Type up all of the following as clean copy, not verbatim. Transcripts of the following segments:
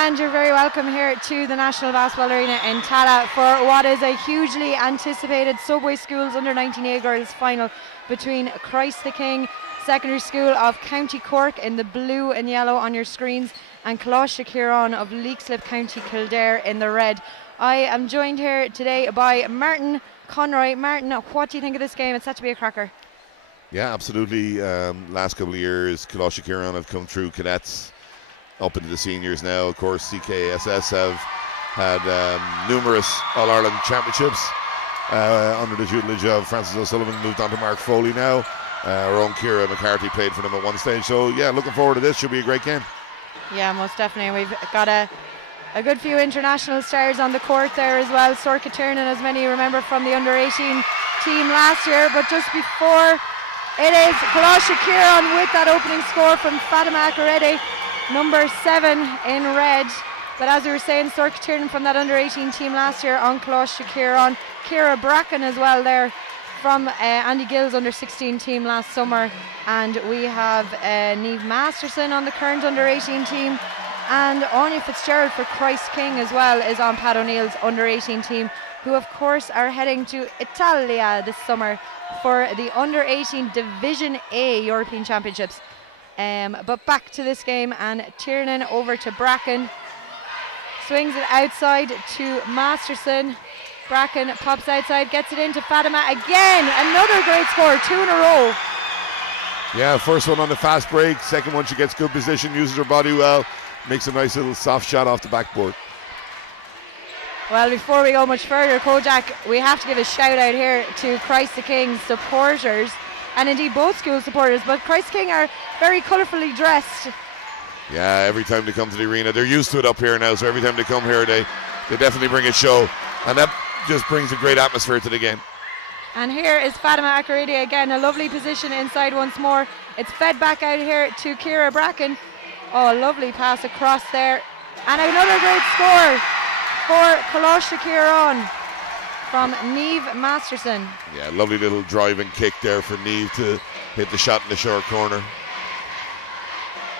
And you're very welcome here to the National Basketball Arena in Tala for what is a hugely anticipated Subway Schools Under-19A girls final between Christ the King Secondary School of County Cork in the blue and yellow on your screens and Colaiste Chiarain of Leixlip County Kildare in the red. I am joined here today by Martin Conroy. Martin, what do you think of this game? It's set to be a cracker. Yeah, absolutely. Last couple of years, Colaiste Chiarain have come through cadets up into the seniors now. Of course, CKSS have had numerous All-Ireland championships under the tutelage of Francis O'Sullivan. Moved on to Mark Foley now. Our own Ciara McCarthy played for them at one stage. So, yeah, looking forward to this. Should be a great game. Yeah, most definitely. We've got a good few international stars on the court there as well. Sorcha Tiernan, as many remember from the under-18 team last year. But just before, it is Colaiste Chiarain with that opening score from Fatima Akerede, number 7 in red. But as we were saying, Sorcha Tiernan from that under-18 team last year on Colaiste Chiarain. Ciara Bracken as well there from Andy Gill's under-16 team last summer. And we have Niamh Masterson on the current under-18 team. And Anya Fitzgerald for Christ King as well is on Pat O'Neill's under-18 team, who of course are heading to Italia this summer for the under-18 Division A European Championships. But back to this game, and Tiernan over to Bracken. Swings it outside to Masterson. Bracken pops outside, gets it into Fatima again. Another great score, 2 in a row. Yeah, first one on the fast break. Second one, she gets good position, uses her body well. Makes a nice little soft shot off the backboard. Well, before we go much further, Kojak, we have to give a shout out here to Christ the King supporters, and indeed both school supporters, but Christ King are very colourfully dressed. Yeah, every time they come to the arena, they're used to it up here now, so every time they come here, they definitely bring a show, and that just brings a great atmosphere to the game. And here is Fatima Akerede again, a lovely position inside once more. It's fed back out here to Ciara Bracken. Oh, lovely pass across there. And another great score for Colaiste Chiarain from Niamh Masterson. Yeah, lovely little driving kick there for Niamh to hit the shot in the short corner.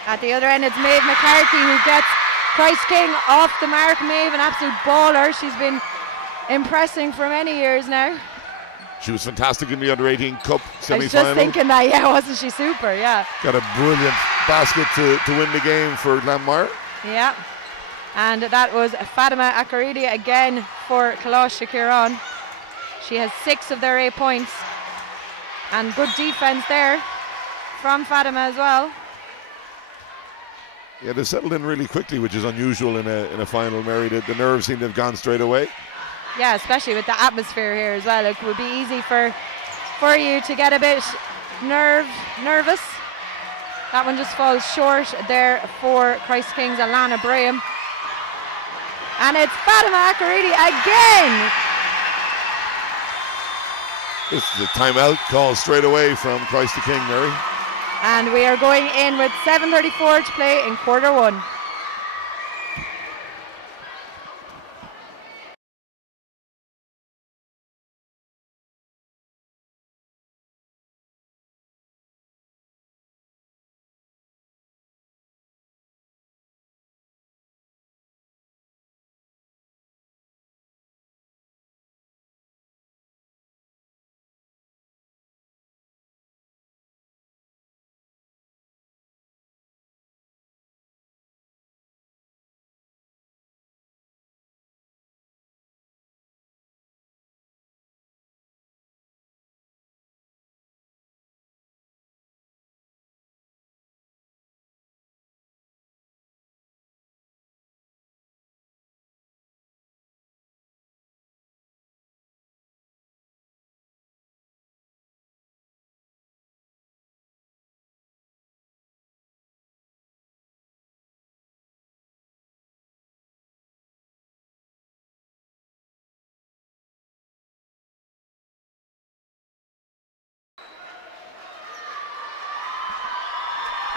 At the other end, it's Maeve McCarthy who gets Christ King off the mark. Maeve, an absolute baller. She's been impressing for many years now. She was fantastic in the under-18 Cup semi-final. I was just thinking that, yeah, wasn't she super, yeah. Got a brilliant basket to win the game for Glanmire. Yeah, and that was Fatima Akerede again for Colaiste Chiarain. She has 6 of their 8 points. And good defence there from Fatima as well. Yeah, they settled in really quickly, which is unusual in a final, Mary. The nerves seem to have gone straight away. Yeah, especially with the atmosphere here as well. It would be easy for you to get a bit nervous. That one just falls short there for Christ King's Alana Braham. And it's Fatima Akerede again. This is a timeout call straight away from Christ the King, Mary. And we are going in with 7:34 to play in quarter 1.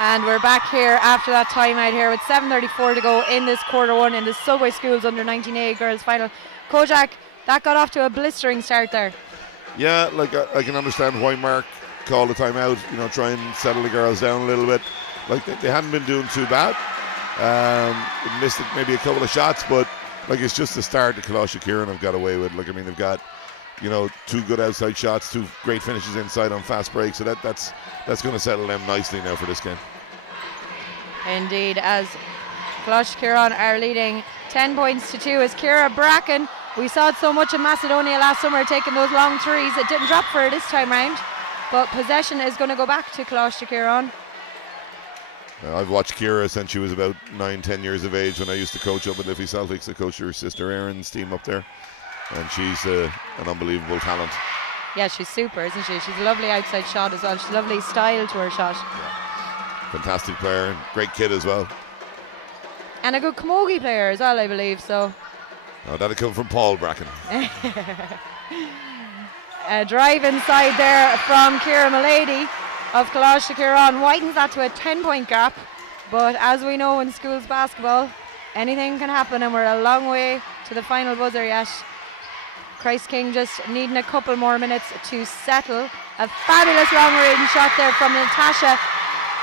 And we're back here after that timeout here with 7:34 to go in this quarter 1 in the Subway Schools Under-19A girls final. Kojak, that got off to a blistering start there. Yeah, like I can understand why Mark called the timeout, you know, try and settle the girls down a little bit. Like they hadn't been doing too bad. Missed it, maybe a couple of shots, but like it's just the start that Colaiste Chiarain have got away with. Like I mean, they've got 2 good outside shots, 2 great finishes inside on fast breaks, so that's going to settle them nicely now for this game. Indeed, as Colaiste Chiarain are leading 10 points to 2 as Ciara Bracken. We saw it so much in Macedonia last summer, taking those long threes. It didn't drop for her this time round, but possession is going to go back to Colaiste Chiarain. I've watched Ciara since she was about 9-10 years of age when I used to coach up at Liffey Celtics. I coached her sister Erin's team up there, and she's an unbelievable talent. Yeah, she's super, isn't she? She's a lovely outside shot as well. She's a lovely style to her shot. Yeah. Fantastic player, and great kid as well. And a good camogie player as well, I believe. So. Oh, that'll come from Paul Bracken. A drive inside there from Ciara Milady of Colaiste Chiarain widens that to a 10-point gap. But as we know in schools basketball, anything can happen, and we're a long way to the final buzzer yet. Christ King just needing a couple more minutes to settle. A fabulous long-range shot there from Natasha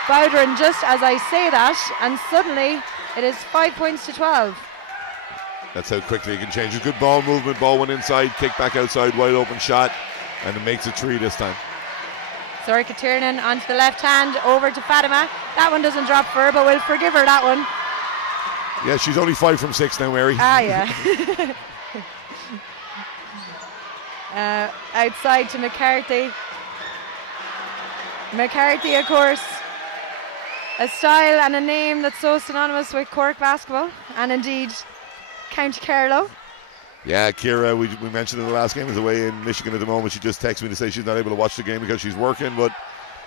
Bowdren just as I say that, and suddenly it is 5 points to 12. That's how quickly you can change. A good ball movement, ball went inside, kick back outside, wide open shot, and it makes it 3 this time. Sorka Tiernan onto the left hand, over to Fatima. That one doesn't drop for her, but we'll forgive her that one. Yeah, she's only 5 from 6 now, Mary. Ah, yeah. Outside to McCarthy. McCarthy, of course, a style and a name that's so synonymous with Cork basketball, and indeed County Carlow. Yeah, Ciara, we mentioned in the last game, is away in Michigan at the moment. She just texted me to say she's not able to watch the game because she's working, but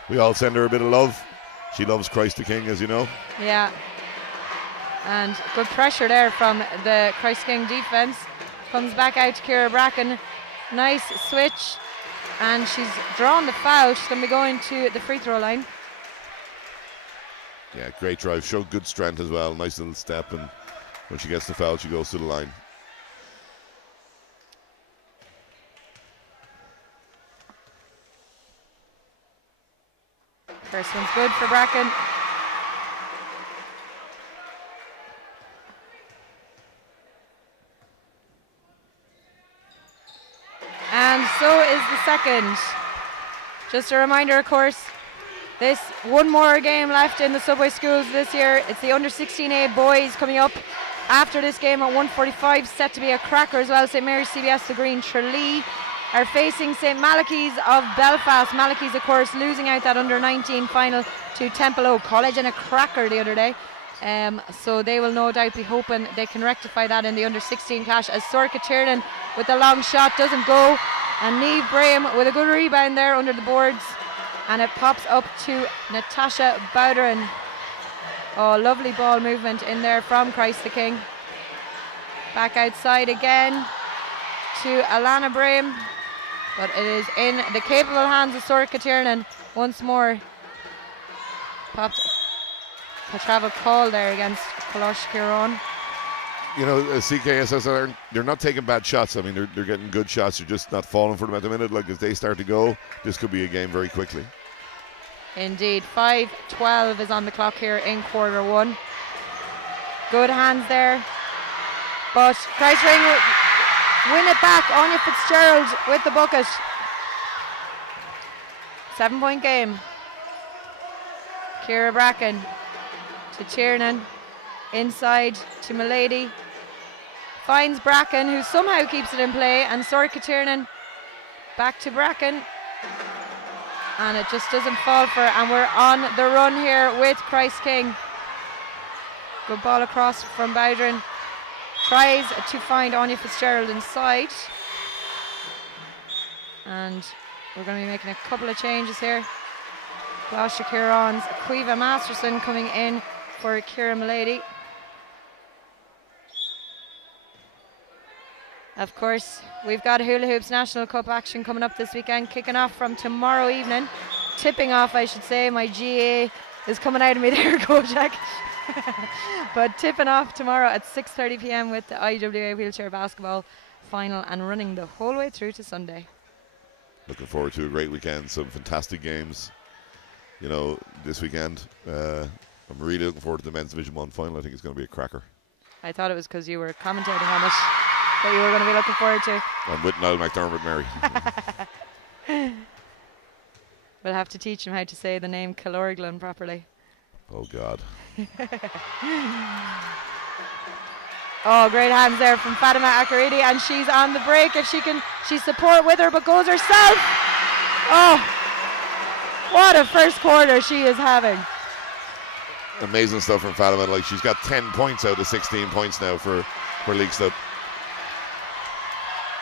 we all send her a bit of love. She loves Christ the King, as you know. Yeah. And good pressure there from the Christ King defense. Comes back out to Ciara Bracken. Nice switch. And she's drawn the foul. She's going to be going to the free throw line. Yeah, great drive. Showed good strength as well. Nice little step. And when she gets the foul, she goes to the line. First one's good for Bracken. And so is the second. Just a reminder, of course, this one more game left in the Subway Schools this year. It's the under 16A boys coming up after this game at 1:45, set to be a cracker as well. St Mary's CBS, the Green Tralee are facing St Malachy's of Belfast. Malachy's, of course, losing out that under 19 final to Temple Oak College in a cracker the other day. So they will no doubt be hoping they can rectify that in the under 16 clash, as Sorka Tiernan with the long shot doesn't go, and Niamh Braham with a good rebound there under the boards, and it pops up to Natasha Bowdren. Oh, lovely ball movement in there from Christ the King. Back outside again to Alana Braham, but it is in the capable hands of Sorka Tiernan once more. Popped a travel call there against Colaiste Chiarain. You know, CKSS, they're not taking bad shots. I mean, they're getting good shots. They're just not falling for them at the minute. Like, as they start to go, this could be a game very quickly. Indeed. 5:12 is on the clock here in quarter one. Good hands there. But Christ Ring win it back. Anya Fitzgerald with the bucket. 7-point game. Ciara Bracken to Tiernan. Inside to Milady. Finds Bracken, who somehow keeps it in play, and Sorka Tiernan back to Bracken. And it just doesn't fall for her, and we're on the run here with Christ King. Good ball across from Bowdren. Tries to find Anya Fitzgerald inside. And we're going to be making a couple of changes here. Colaiste Chiarain's Quiva Masterson coming in for Ciara Milady. Of course, we've got Hula Hoops National Cup action coming up this weekend, kicking off from tomorrow evening. Tipping off, I should say. My GA is coming out of me there, Kojak. But tipping off tomorrow at 6:30 p.m. with the IWA Wheelchair Basketball final, and running the whole way through to Sunday. Looking forward to a great weekend. Some fantastic games, you know, this weekend. I'm really looking forward to the men's Division 1 final. I think it's going to be a cracker. I thought it was because you were commentating on it that you were going to be looking forward to. I'm with Niall McDermott, Mary. We'll have to teach him how to say the name Caloriglan properly. Oh, God. Oh, great hands there from Fatima Akaridi, and she's on the break. If she's support with her, but goes herself. Oh, what a first quarter she is having. Amazing stuff from Fatima. Like, she's got 10 points out of 16 points now for Leixlip.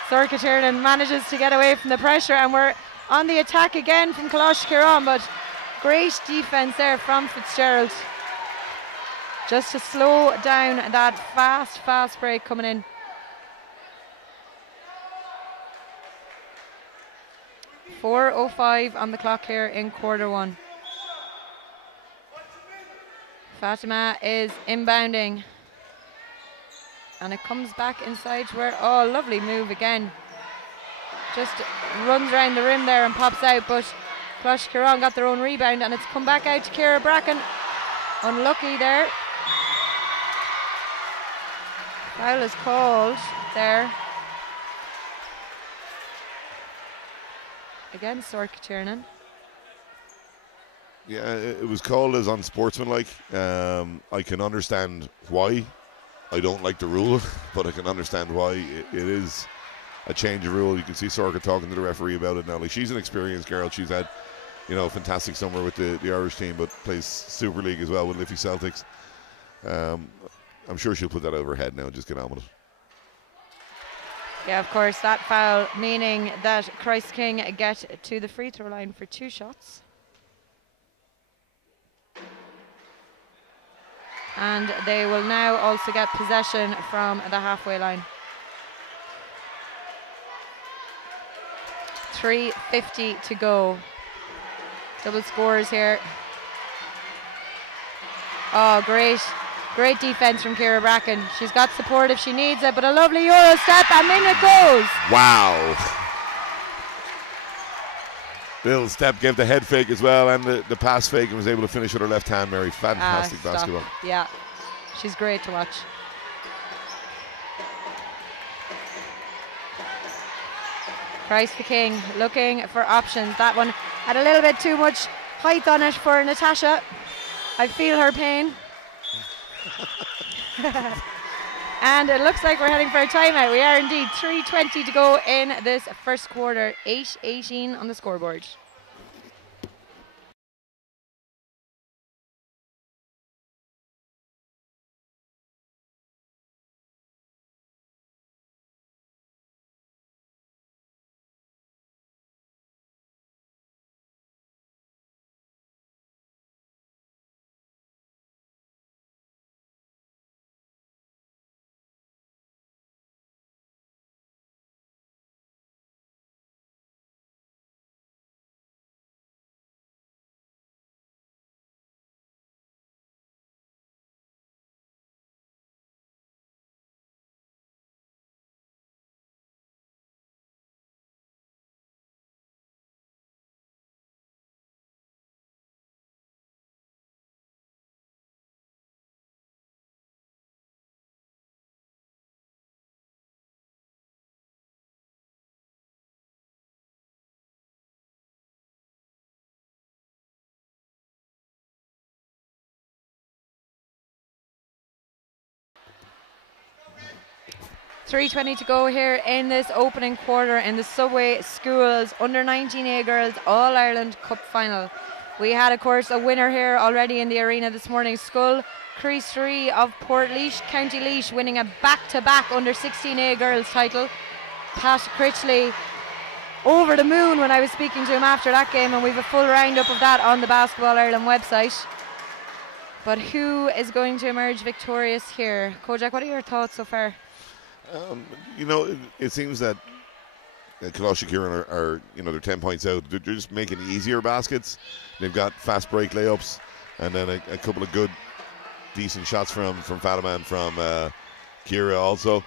Sorcha Chiarain manages to get away from the pressure, and we're on the attack again from Colaiste Chiarain, but great defense there from Fitzgerald. Just to slow down that fast break coming in. .4:05 on the clock here in quarter one. Fatima is inbounding. And it comes back inside where, oh, lovely move again. Just runs around the rim there and pops out, but Colaiste Chiarain got their own rebound, and it's come back out to Ciara Bracken. Unlucky there. Foul is called there against Sorcha Chiarain. Yeah, it was called as unsportsmanlike. I can understand why. I don't like the rule, but I can understand why. It is a change of rule. You can see Sorcha talking to the referee about it now. Like, she's an experienced girl. She's had, a fantastic summer with the Irish team, but plays Super League as well with Liffey Celtics. I'm sure she'll put that over her head now and just get on with it. Yeah, of course, that foul meaning that Christ King get to the free throw line for 2 shots. And they will now also get possession from the halfway line. 3:50 to go. Double scores here. Oh, great defense from Ciara Bracken. She's got support if she needs it, but a lovely Euro step, and in it goes. Wow. Little step, gave the head fake as well, and the pass fake, and was able to finish with her left hand, Mary. Fantastic basketball. Yeah, she's great to watch. Christ the King looking for options. That one had a little bit too much height on it for Natasha. I feel her pain. And it looks like we're heading for a timeout. We are indeed. 3:20 to go in this first quarter. 8-18 on the scoreboard. .320 to go here in this opening quarter in the Subway Schools Under-19A Girls All-Ireland Cup Final. We had, of course, a winner here already in the arena this morning. Scull Crease of Port Laois, County Laois, winning a back-to-back Under-16A Girls title. Pat Critchley over the moon when I was speaking to him after that game, and we have a full roundup of that on the Basketball Ireland website. But who is going to emerge victorious here? Kojak, what are your thoughts so far? It seems that Colaiste Chiarain are they're 10 points out. They're just making easier baskets. They've got fast break layups, and then a couple of good, decent shots from Fatima and from Ciara also.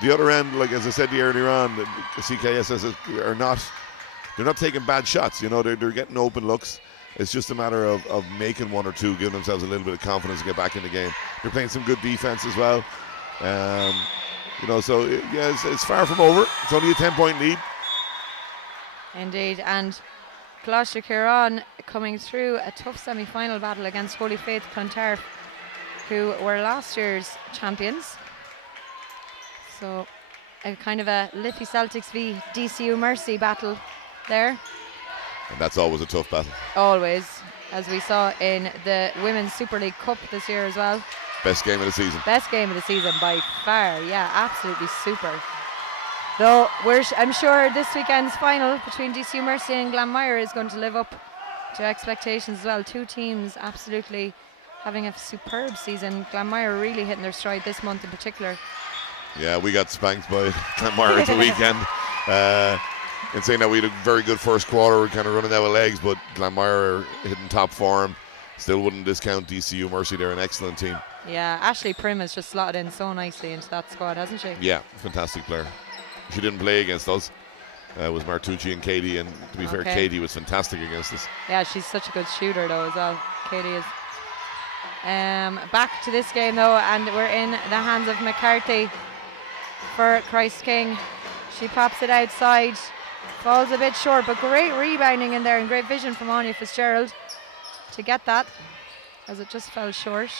The other end, like as I said to you earlier on, the CKSS they're not taking bad shots. They're getting open looks. It's just a matter of making one or two, giving themselves a little bit of confidence to get back in the game. They're playing some good defense as well. So yeah, it's far from over. It's only a 10-point lead. Indeed, and Colaiste Chiarain coming through a tough semi-final battle against Holy Faith Clontarf, who were last year's champions. So a kind of a Liffey Celtics v DCU Mercy battle there. And that's always a tough battle. Always, as we saw in the Women's Super League Cup this year as well. Best game of the season. Best game of the season by far, yeah, absolutely super. Though I'm sure this weekend's final between DCU Mercy and Glanmire is going to live up to expectations as well. Two teams absolutely having a superb season. Glanmire really hitting their stride this month in particular. Yeah, we got spanked by Glanmire at the weekend. In saying that, we had a very good first quarter. We're kind of running out of legs, but Glanmire are hitting top form. Still wouldn't discount DCU Mercy. They're an excellent team. Yeah, Ashley Prim has just slotted in so nicely into that squad, hasn't she? Yeah, fantastic player. She didn't play against us. It was Martucci and Katie, and to be fair, Katie was fantastic against us. Yeah, she's such a good shooter though as well. Katie is. Back to this game though, and we're in the hands of McCarthy for Christ King. She pops it outside, falls a bit short, but great rebounding in there and great vision from Anya Fitzgerald to get that, as it just fell short.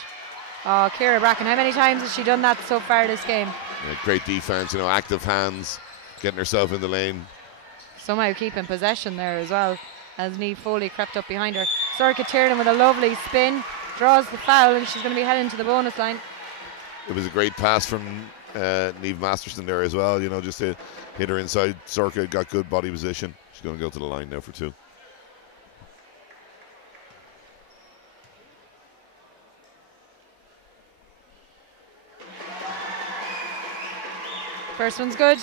Oh, Ciara Bracken, how many times has she done that so far this game? Yeah, great defense, active hands, getting herself in the lane. Somehow keeping possession there as well, as Niamh Foley crept up behind her. Sorcha Tiernan with a lovely spin, draws the foul, and she's going to be heading to the bonus line. It was a great pass from Niamh Masterson there as well, just to hit her inside. Sorcha got good body position. She's going to go to the line now for two. First one's good.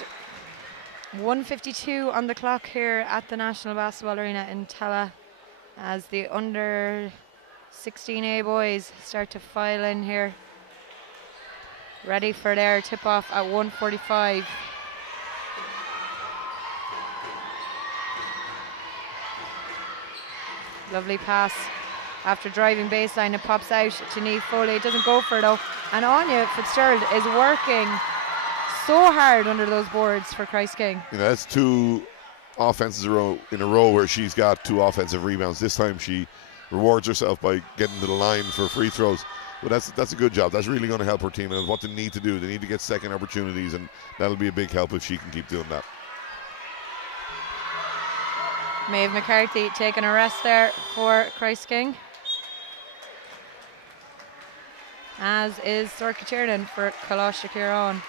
1:52 on the clock here at the National Basketball Arena in Tala, as the under 16A boys start to file in here, ready for their tip-off at 1:45. Lovely pass. After driving baseline, it pops out to Niamh Foley. It doesn't go for it though. And Anya Fitzgerald is working so hard under those boards for Christ King. That's two offenses in a row where she's got two offensive rebounds. This time she rewards herself by getting to the line for free throws. But that's a good job. That's really going to help her team, and what they need to do. They need to get second opportunities, and that'll be a big help if she can keep doing that. Maeve McCarthy taking a rest there for Christ King, as is Sorcha Tiernan for Colaiste Chiarain.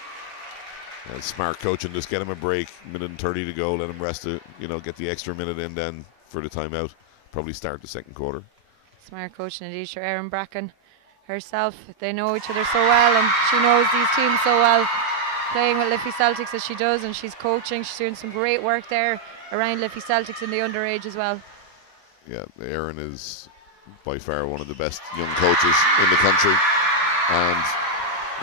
Smart coaching, just get him a break, minute and 30 to go, let him rest it, get the extra minute in then for the timeout, probably start the second quarter. Smart coaching indeed. Sure, Erin Bracken herself, they know each other so well, and she knows these teams so well, playing with Liffey Celtics as she does, and she's coaching. She's doing some great work there around Liffey Celtics in the underage as well. Yeah, Erin is by far one of the best young coaches in the country, and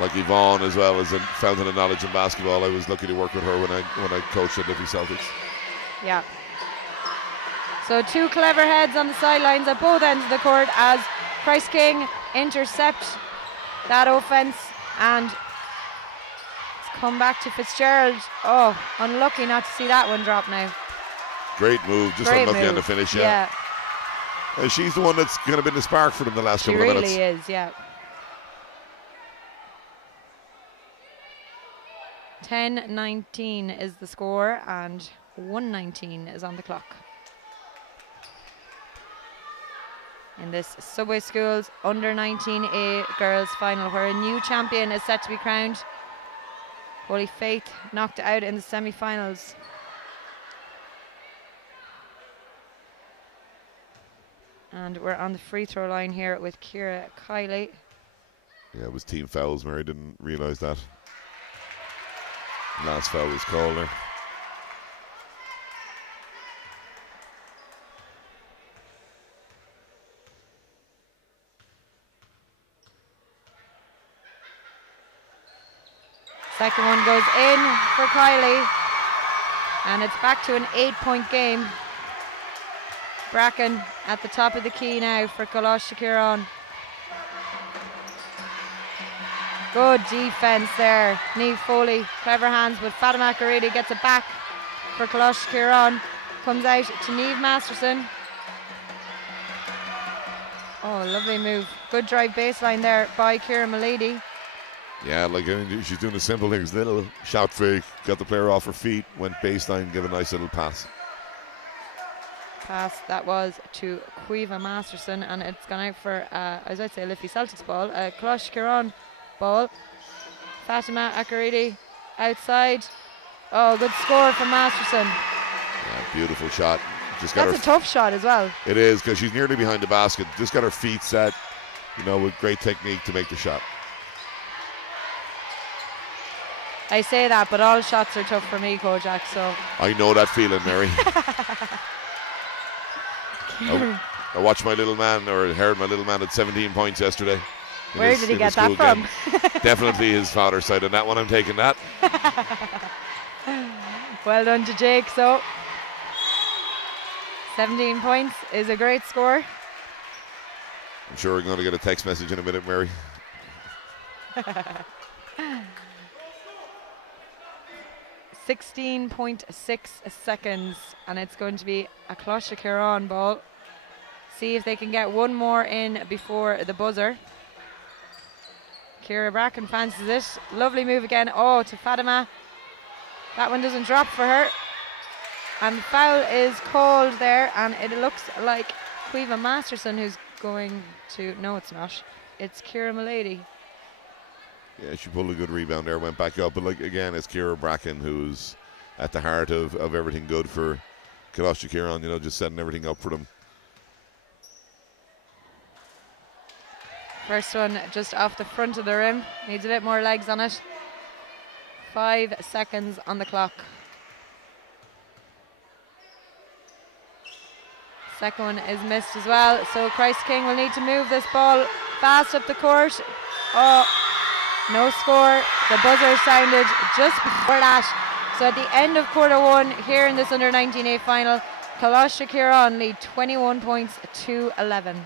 like Yvonne as well as a fountain of knowledge in basketball. I was lucky to work with her when I coached at Liffey Celtics. Yeah. So two clever heads on the sidelines at both ends of the court as Christ King intercept that offense, and it's come back to Fitzgerald. Oh, unlucky not to see that one drop now. Great move, just Great unlucky move on the finish. Yeah. She's the one that's kind of been the spark for them the last couple of minutes. She really is, yeah. 10-19 is the score, and 1:19 is on the clock. In this Subway Schools under 19A girls final, where a new champion is set to be crowned. Holy Faith knocked out in the semi-finals. And we're on the free throw line here with Ciara Kiley. Yeah, it was team fouls, Mary didn't realise that. Last foul was called there. Second one goes in for Kiley, and it's back to an 8-point game. Bracken at the top of the key now for Colaiste Chiarain. Good defence there. Niamh Foley, clever hands, but Fatima Akureyri gets it back for Colaiste Chiarain. Comes out to Niamh Masterson. Oh, lovely move. Good drive baseline there by Ciara Malady. Yeah, like she's doing the simple things. Little shout fake, got the player off her feet, went baseline, give a nice little pass. Pass that was to Caoimhe Masterson, and it's gone out for, as I'd say, a Liffey Celtics ball. Colaiste Chiarain ball. Fatima Akureyri outside. Oh, good score from Masterson. Yeah, beautiful shot. Just got That's a tough shot as well. It is, because she's nearly behind the basket. Just got her feet set, you know, with great technique to make the shot. I say that, but all shots are tough for me, Kojak, so. I know that feeling, Mary. I watched my little man, or heard my little man at 17 points yesterday. Where did he get that from? Definitely his father's side on that one. I'm taking that. Well done to Jake. So 17 points is a great score. I'm sure we're going to get a text message in a minute, Mary. 16.6 seconds, and it's going to be a Colaiste Chiarain ball. See if they can get one more in before the buzzer. Ciara Bracken fancies it. Lovely move again. Oh, to Fatima. That one doesn't drop for her. And the foul is called there, and it looks like Caoimhe Masterson who's going to. No, it's not. It's Ciara Malady. Yeah, she pulled a good rebound there, went back up. But like again, it's Ciara Bracken who's at the heart of everything good for Colaiste Chiarain, you know, just setting everything up for them. First one just off the front of the rim. Needs a bit more legs on it. 5 seconds on the clock. Second one is missed as well. So Christ King will need to move this ball fast up the court. Oh, no score. The buzzer sounded just before that. So at the end of quarter one, here in this under-19A final, Colaiste Chiarain lead 21 points to 11.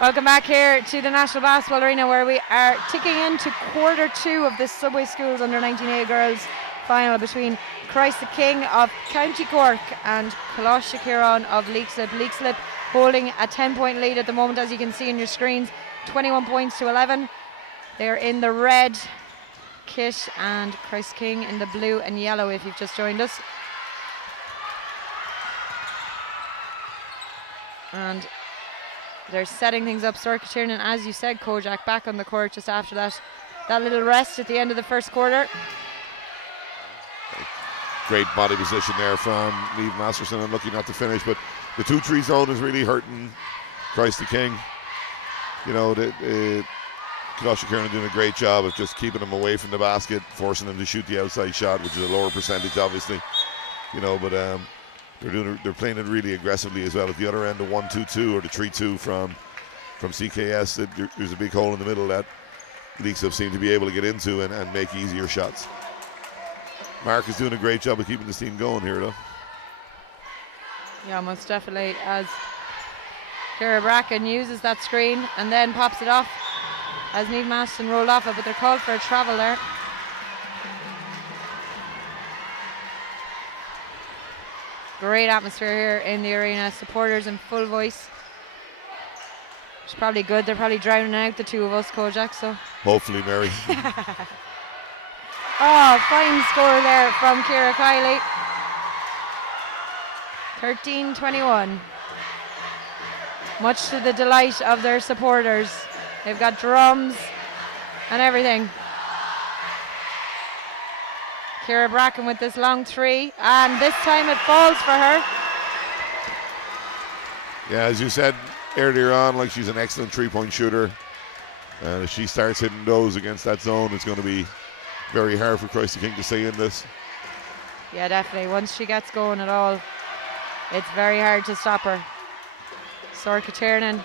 Welcome back here to the National Basketball Arena, where we are ticking into quarter two of this Subway Schools under-19A girls final between Christ the King of County Cork and Colaiste Chiarain of Leixlip. Leixlip holding a 10-point lead at the moment, as you can see on your screens, 21 points to 11. They're in the red kit, and Christ King in the blue and yellow if you've just joined us. And they're setting things up. Sorcha Tiernan, as you said, Kojak, back on the court just after that little rest at the end of the first quarter. Great body position there from Niamh Masterson, and lucky not to finish. But the 2-3 zone is really hurting Christ the King. You know, Colaiste Chiarain doing a great job of just keeping them away from the basket, forcing them to shoot the outside shot, which is a lower percentage, obviously. You know, but they're playing it really aggressively as well. At the other end, the 1-2-2 or the 3-2 from CKS, there's a big hole in the middle that Leixlip seem to be able to get into and make easier shots. Mark is doing a great job of keeping this team going here, though. Yeah, most definitely, as Ciara Bracken uses that screen and then pops it off as Niamh Masterson rolled off it, but they're called for a travel there. Great atmosphere here in the arena, supporters in full voice. It's probably good, they're probably drowning out the two of us, Kojak, so. Hopefully, Mary. Oh, fine score there from Ciara Kiley. 13-21. Much to the delight of their supporters. They've got drums and everything. Ciara Bracken with this long three, and this time it falls for her. Yeah, as you said earlier on, like, she's an excellent three-point shooter. And if she starts hitting those against that zone, it's going to be very hard for Christ the King to stay in this. Yeah, definitely. Once she gets going at all, it's very hard to stop her. Sorcha Tiernan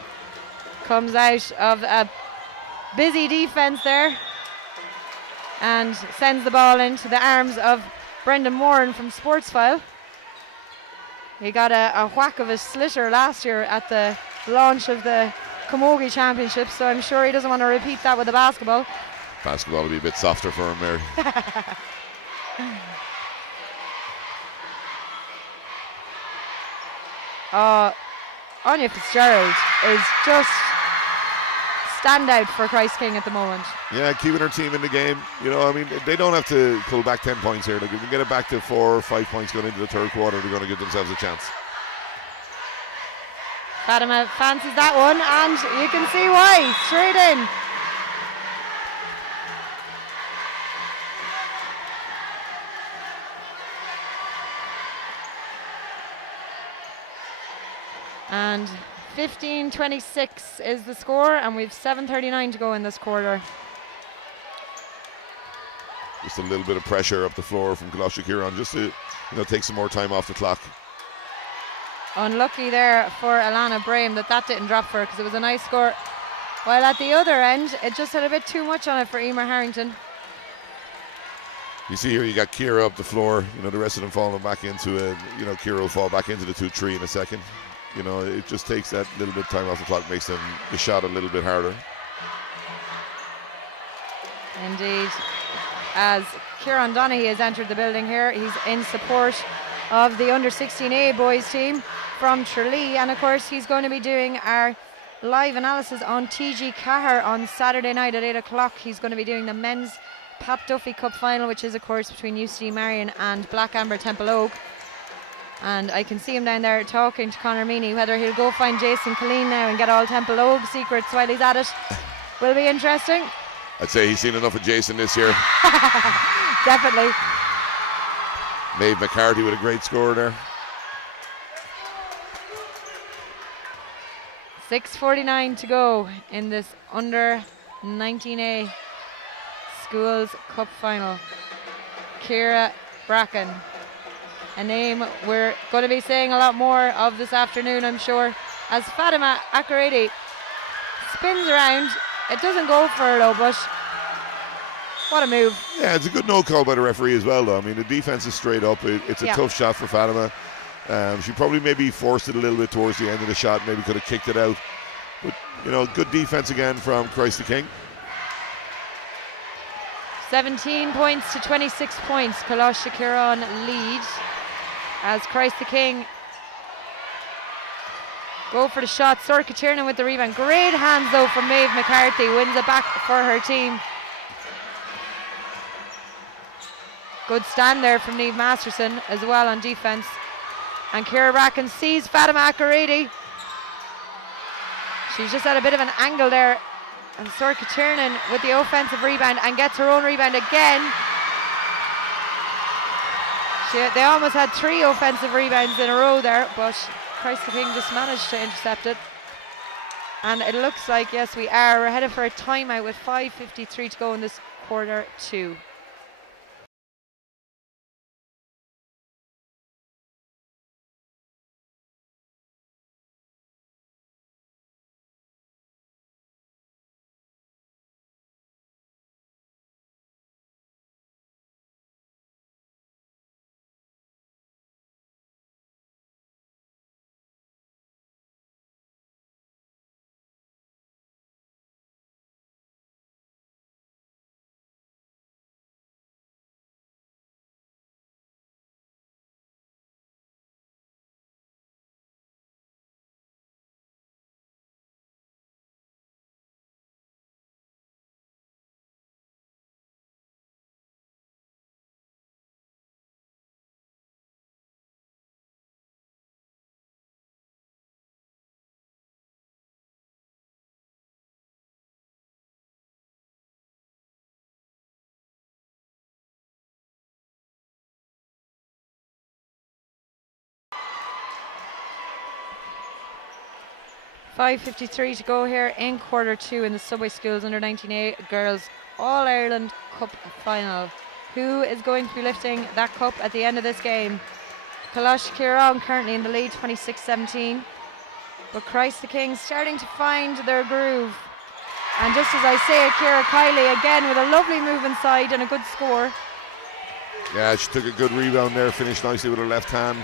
comes out of a busy defense there and sends the ball into the arms of Brendan Warren from Sportsfile. He got a whack of a slitter last year at the launch of the Camogie Championship, so I'm sure he doesn't want to repeat that with the basketball. Basketball will be a bit softer for him, Mary. Anya Fitzgerald is just standout for Christ King at the moment. Yeah, keeping her team in the game. You know, I mean, they don't have to pull back 10 points here. Like, if they can get it back to 4 or 5 points going into the third quarter, they're going to give themselves a chance. Fatima fancies that one, and you can see why. Straight in. And 15-26 is the score, and we've 7:39 to go in this quarter. Just a little bit of pressure up the floor from Colaiste Chiarain, just to, take some more time off the clock. Unlucky there for Alana Brahim that didn't drop for her, because it was a nice score. While at the other end, it just had a bit too much on it for Emer Harrington. You see here, you got Ciara up the floor. The rest of them falling back into it. Ciara will fall back into the 2-3 in a second. It just takes that little bit of time off the clock, makes them the shot a little bit harder. Indeed. As Kieran Donaghy has entered the building here, he's in support of the under-16A boys team from Tralee, and of course he's going to be doing our live analysis on TG Cahir on Saturday night at 8 o'clock. He's going to be doing the men's Pat Duffy Cup final, which is of course between UCD Marion and Black Amber Temple Oak. And I can see him down there talking to Conor Meany. Whether he'll go find Jason Colleen now and get all Temple Oak secrets while he's at it will be interesting. I'd say he's seen enough of Jason this year. Definitely. Maeve McCarthy with a great score there. 6:49 to go in this under 19A Schools Cup final. Ciara Bracken, a name we're going to be saying a lot more of this afternoon, I'm sure, as Fatima Akureyri spins around. It doesn't go for her though, but what a move. Yeah, it's a good no call by the referee as well, though. I mean, the defense is straight up. It's a tough shot for Fatima. She probably maybe forced it a little bit towards the end of the shot, maybe could have kicked it out. But, good defense again from Christ the King. 17 points to 26 points. Colaiste Chiarain lead as Christ the King go for the shot. Sorcha Tiernan with the rebound. Great hands though from Maeve McCarthy. Wins it back for her team. Good stand there from Niamh Masterson as well on defense. And Ciara Bracken sees Fatima Akureyri. She's just at a bit of an angle there. And Sorcha Tiernan with the offensive rebound and gets her own rebound again. They almost had 3 offensive rebounds in a row there, but Christ the King just managed to intercept it. And it looks like, yes, we're headed for a timeout with 5:53 to go in this quarter 2. 5:53 to go here in quarter 2 in the Subway Schools under 19A Girls All-Ireland Cup final. Who is going to be lifting that cup at the end of this game? Colaiste Chiarain currently in the lead, 26-17. But Christ the King starting to find their groove. And just as I say it, Ciara Kiley again with a lovely move inside and a good score. Yeah, she took a good rebound there, finished nicely with her left hand.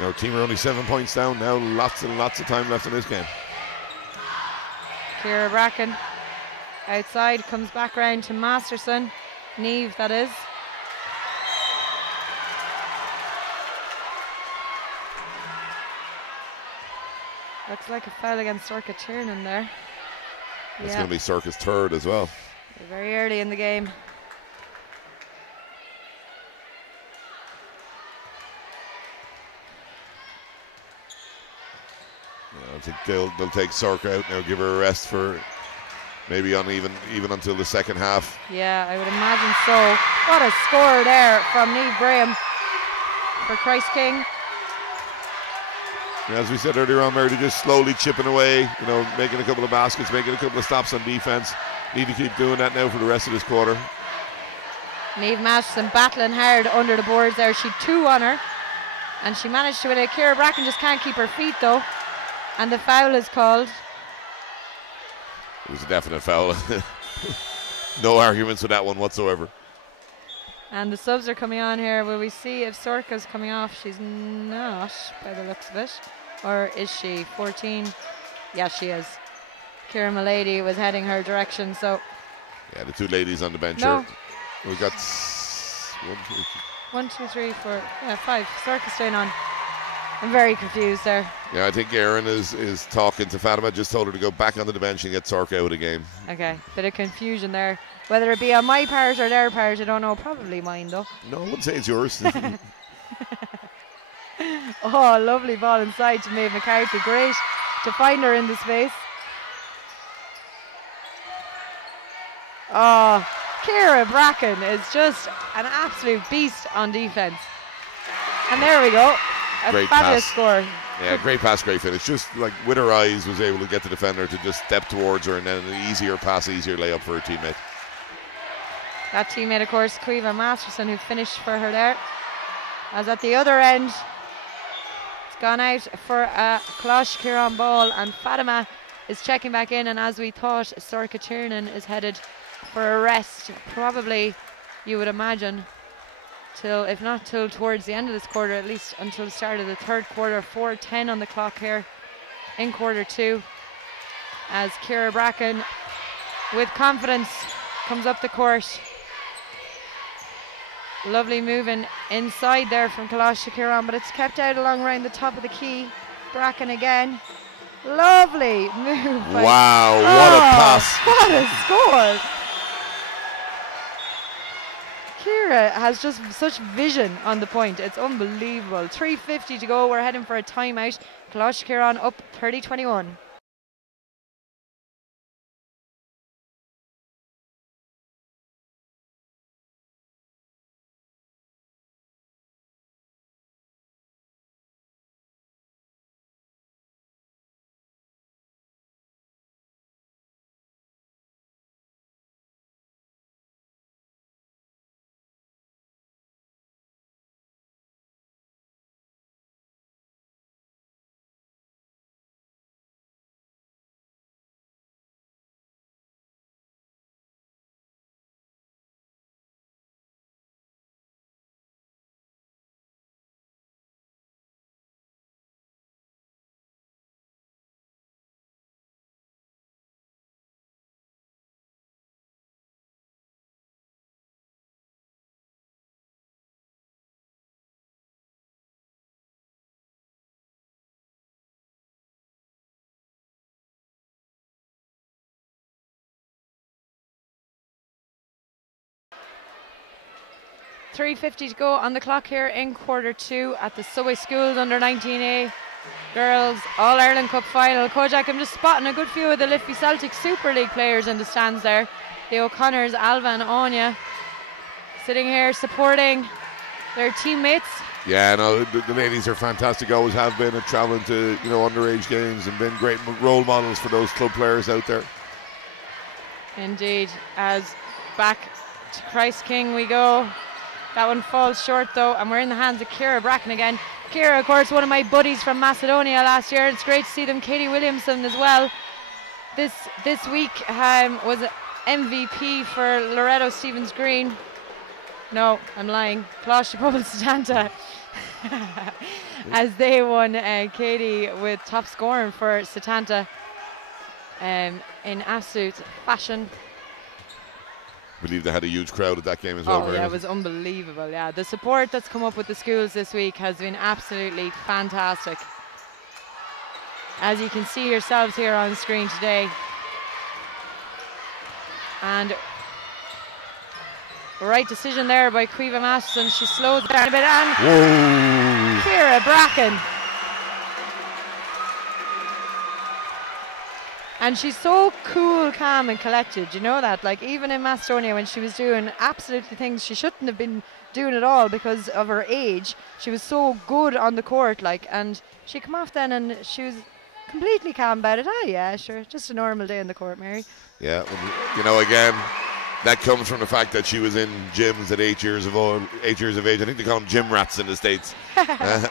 Our team are only 7 points down now, lots and lots of time left in this game. Ciara Bracken outside, comes back round to Masterson. Niamh, that is. Looks like a foul against Sorcha Tiernan there. It's going to be Sorcha's third as well. Very early in the game. I think they'll take Sorcha out now, give her a rest for maybe on even until the second half. Yeah, I would imagine so. What a score there from Niamh Braham for Christ King. As we said earlier on, Mary, they're just slowly chipping away, making a couple of baskets, making a couple of stops on defense. Need to keep doing that now for the rest of this quarter. Niamh Masterson battling hard under the boards there. She'd 2 on her, and she managed to win it. Ciara Bracken just can't keep her feet though, and the foul is called. It was a definite foul. No arguments with that one whatsoever. And the subs are coming on here. Will we see if Sorcha's coming off? She's not, by the looks of it. Or is she? 14? Yeah, she is. Ciara Mulady was heading her direction, so. Yeah, the 2 ladies on the bench no. are. We've got 1, 2, 3, 4, 5. Sorcha's staying on. I'm very confused there. Yeah, I think Erin is talking to Fatima, just told her to go back onto the bench and get Sorcha out of the game. Okay, bit of confusion there. Whether it be on my part or their part, I don't know. Probably mine though. No, I wouldn't say it's yours. Oh, lovely ball inside to Maeve McCarthy. Great to find her in the space. Oh, Ciara Bracken is just an absolute beast on defense. And there we go. A great fabulous pass. Score. Yeah, great pass, great finish. Just like with her eyes was able to get the defender to just step towards her, and then an easier pass, easier layup for her teammate. That teammate, of course, Caoimhe Masterson, who finished for her there. As at the other end, it's gone out for a Colaiste Chiarain ball, and Fatima is checking back in, and as we thought, Sorcha Tiernan is headed for a rest. Probably, you would imagine, till, if not till towards the end of this quarter, at least until the start of the third quarter. 4:10 on the clock here in quarter 2, as Ciara Bracken with confidence comes up the court. Lovely moving inside there from Colaiste Chiarain, but it's kept out along around the top of the key. Bracken again. Lovely move. Wow, what a pass. What a score. Ciara has just such vision on the point. It's unbelievable. 3:50 to go. We're heading for a timeout. Colaiste Chiarain up 30-21. .350 to go on the clock here in quarter 2 at the Subway Schools under 19A Girls All-Ireland Cup final. Kojak, I'm just spotting a good few of the Liffey Celtic Super League players in the stands there. The O'Connors, Alva and Anya, sitting here supporting their teammates. Yeah, no, the ladies are fantastic, always have been, and travelling to, you know, underage games and been great role models for those club players out there. Indeed, as back to Christ King we go. That one falls short though, and we're in the hands of Ciara Bracken again. Ciara, of course, one of my buddies from Macedonia last year. It's great to see them. Katie Williamson as well. This week was MVP for Loreto Stevens Green. No, I'm lying. Colaiste Setanta. As they won, Katie with top scoring for Setanta in absolute fashion. I believe they had a huge crowd at that game as well. Oh yeah, it was unbelievable. Yeah, the support that's come up with the schools this week has been absolutely fantastic. As you can see yourselves here on screen today. And right decision there by Caoimhe Masterson. She slows down a bit, and Ciara Bracken. And she's so cool, calm and collected, you know that? Like, even in Macedonia when she was doing absolutely things she shouldn't have been doing at all because of her age, she was so good on the court, like, and she come off then and she was completely calm about it. Oh yeah, sure, just a normal day in the court, Mary. Yeah, you know, again, that comes from the fact that she was in gyms at 8 years of age. I think they call them gym rats in the States. And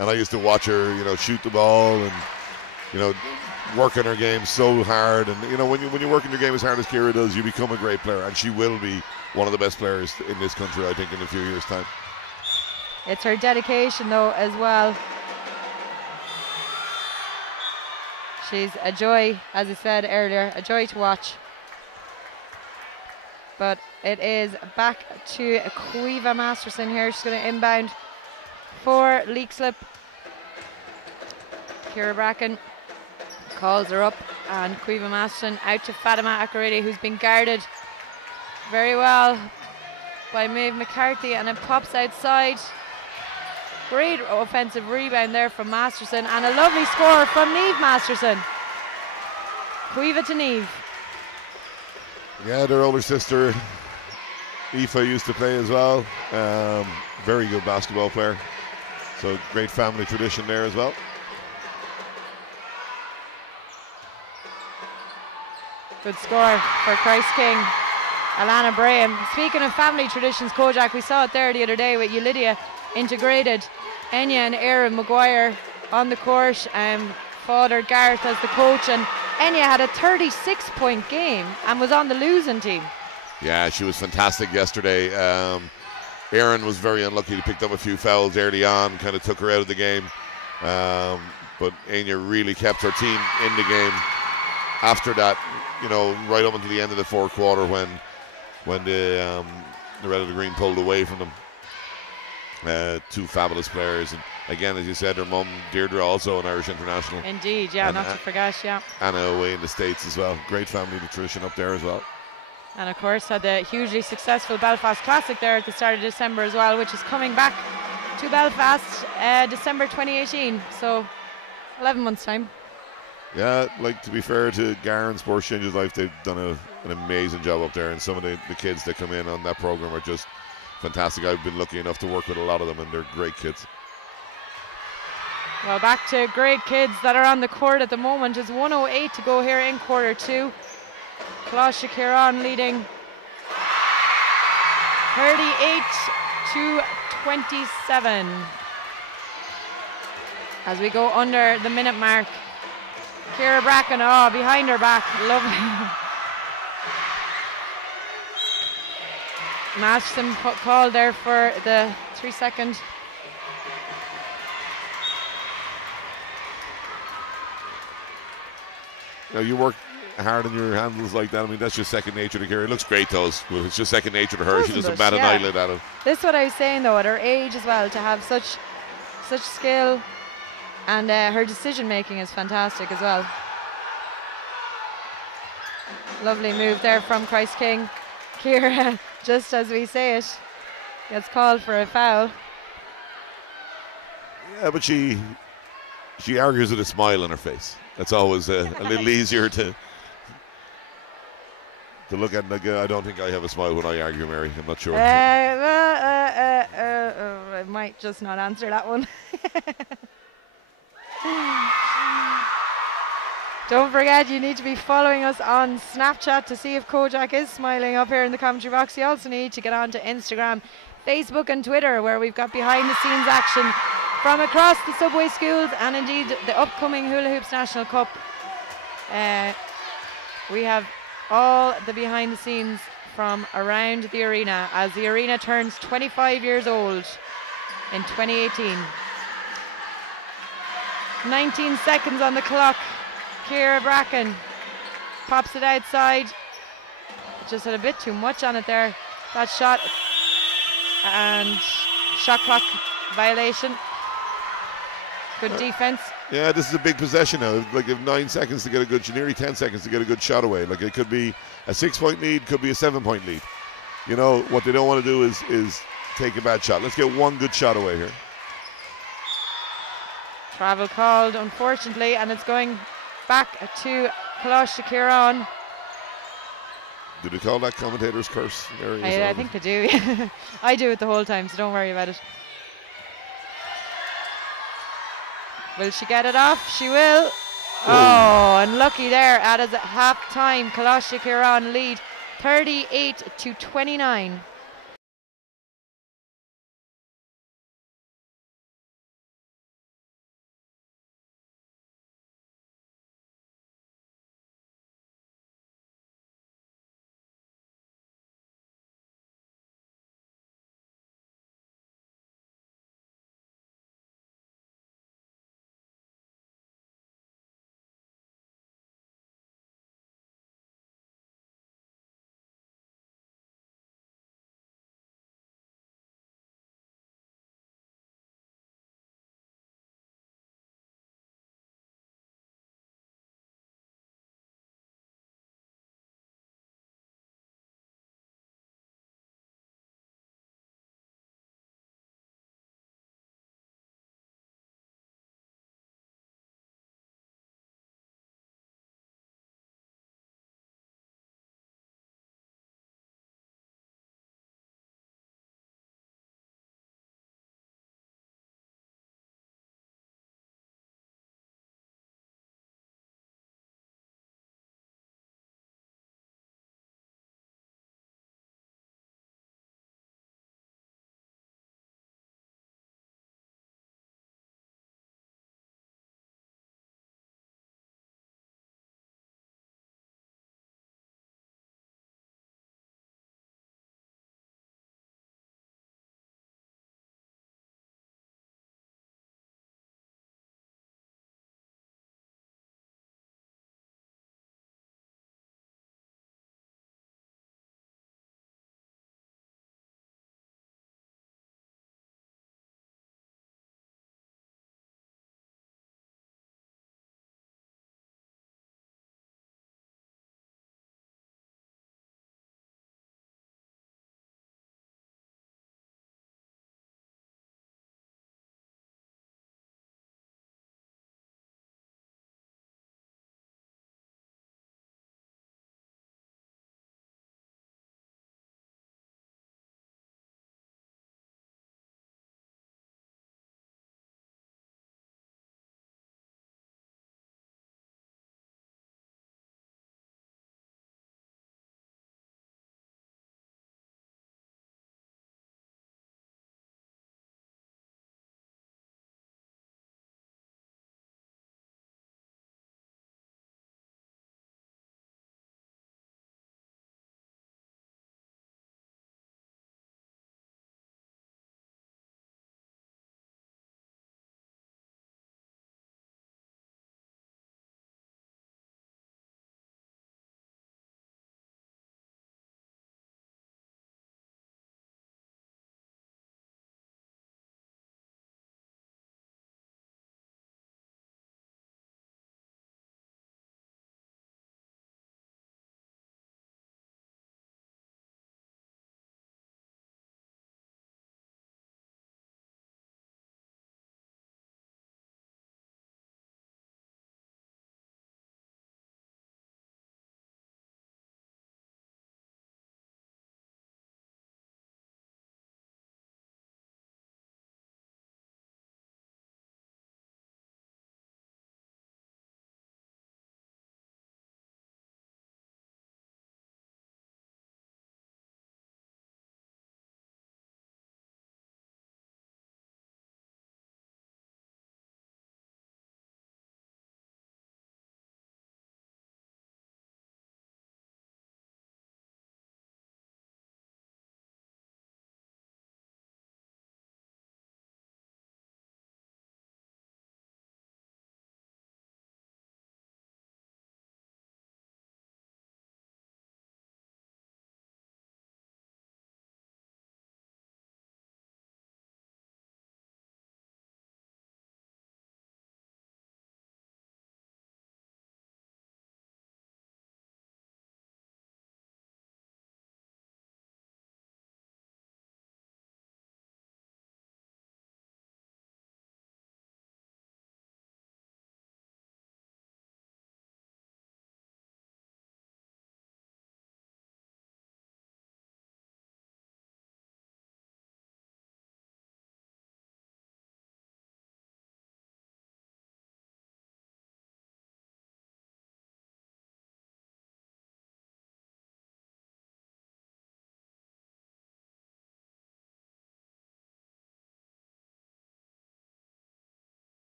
I used to watch her, you know, shoot the ball and, you know, work on her game so hard. And, you know, when you work on your game as hard as Ciara does, you become a great player. And she will be one of the best players in this country, I think, in a few years' time. It's her dedication, though, as well. She's a joy, as I said earlier, a joy to watch. But it is back to Caoimhe Masterson here. She's going to inbound for Leixlip. Ciara Bracken calls her up, and Caoimhe Masterson out to Fatima Akureyri, who's been guarded very well by Maeve McCarthy, and it pops outside. Great offensive rebound there from Masterson, and a lovely score from Niamh Masterson. Caoimhe to Niamh. Yeah, their older sister Aoife used to play as well. Very good basketball player. So great family tradition there as well. Good score for Christ King. Alana Braham. Speaking of family traditions, Kojak, we saw it there the other day with Ulidia integrated. Enya and Erin Maguire on the court. Father Gareth as the coach, and Enya had a 36-point game and was on the losing team. Yeah, she was fantastic yesterday. Erin was very unlucky to pick up a few fouls early on, kind of took her out of the game. But Enya really kept her team in the game. After that, you know, right up until the end of the fourth quarter when the Red of the Green pulled away from them. Two fabulous players, and again, as you said, her mum Deirdre, also an Irish international. Indeed, yeah, and not to forget, yeah. Anna away in the States as well. Great family nutrition up there as well. And of course had the hugely successful Belfast Classic there at the start of December as well, which is coming back to Belfast December 2018, so 11 months time. Yeah, like, to be fair to Garen Sports Changes Life, they've done an amazing job up there, and some of the kids that come in on that program are just fantastic. I've been lucky enough to work with a lot of them, and they're great kids. Well, back to great kids that are on the court at the moment. There's 1:08 to go here in quarter two. Colaiste Chiarain leading 38-27 as we go under the minute mark. Ciara Bracken, oh, behind her back, lovely. Masterson called there for the 3-second. Now, you work hard on your handles like that. I mean, that's just second nature to Ciara. It looks great, though. It's just second nature to her. She doesn't bat an eyelid at it. This is what I was saying, though, at her age as well, to have such skill, and her decision making is fantastic as well. Lovely move there from Christ King. Ciara, just as we say it, gets called for a foul. Yeah, but she argues with a smile on her face. That's always a little easier to look at. Like, I don't think I have a smile when I argue, Mary. I'm not sure. I might just not answer that one. Don't forget, you need to be following us on Snapchat to see if Kojak is smiling up here in the commentary box. You also need to get onto Instagram, Facebook and Twitter, where we've got behind the scenes action from across the Subway schools and indeed the upcoming Hula Hoops National Cup. We have all the behind the scenes from around the arena as the arena turns 25 years old in 2018. 19 seconds on the clock. Ciara Bracken pops it outside. Just had a bit too much on it there. That shot and shot clock violation. Good defense. Yeah, this is a big possession now. Like, you have 9 seconds to get a good, nearly 10 seconds to get a good shot away. Like, it could be a 6-point lead, could be a 7-point lead. You know, what they don't want to do is take a bad shot. Let's get one good shot away here. Travel called, unfortunately, and it's going back to Colaiste Chiarain. Do they call that commentator's curse? I think they do. I do it the whole time, so don't worry about it. Will she get it off? She will. Oh, and lucky there at half time. Colaiste Chiarain lead 38-29.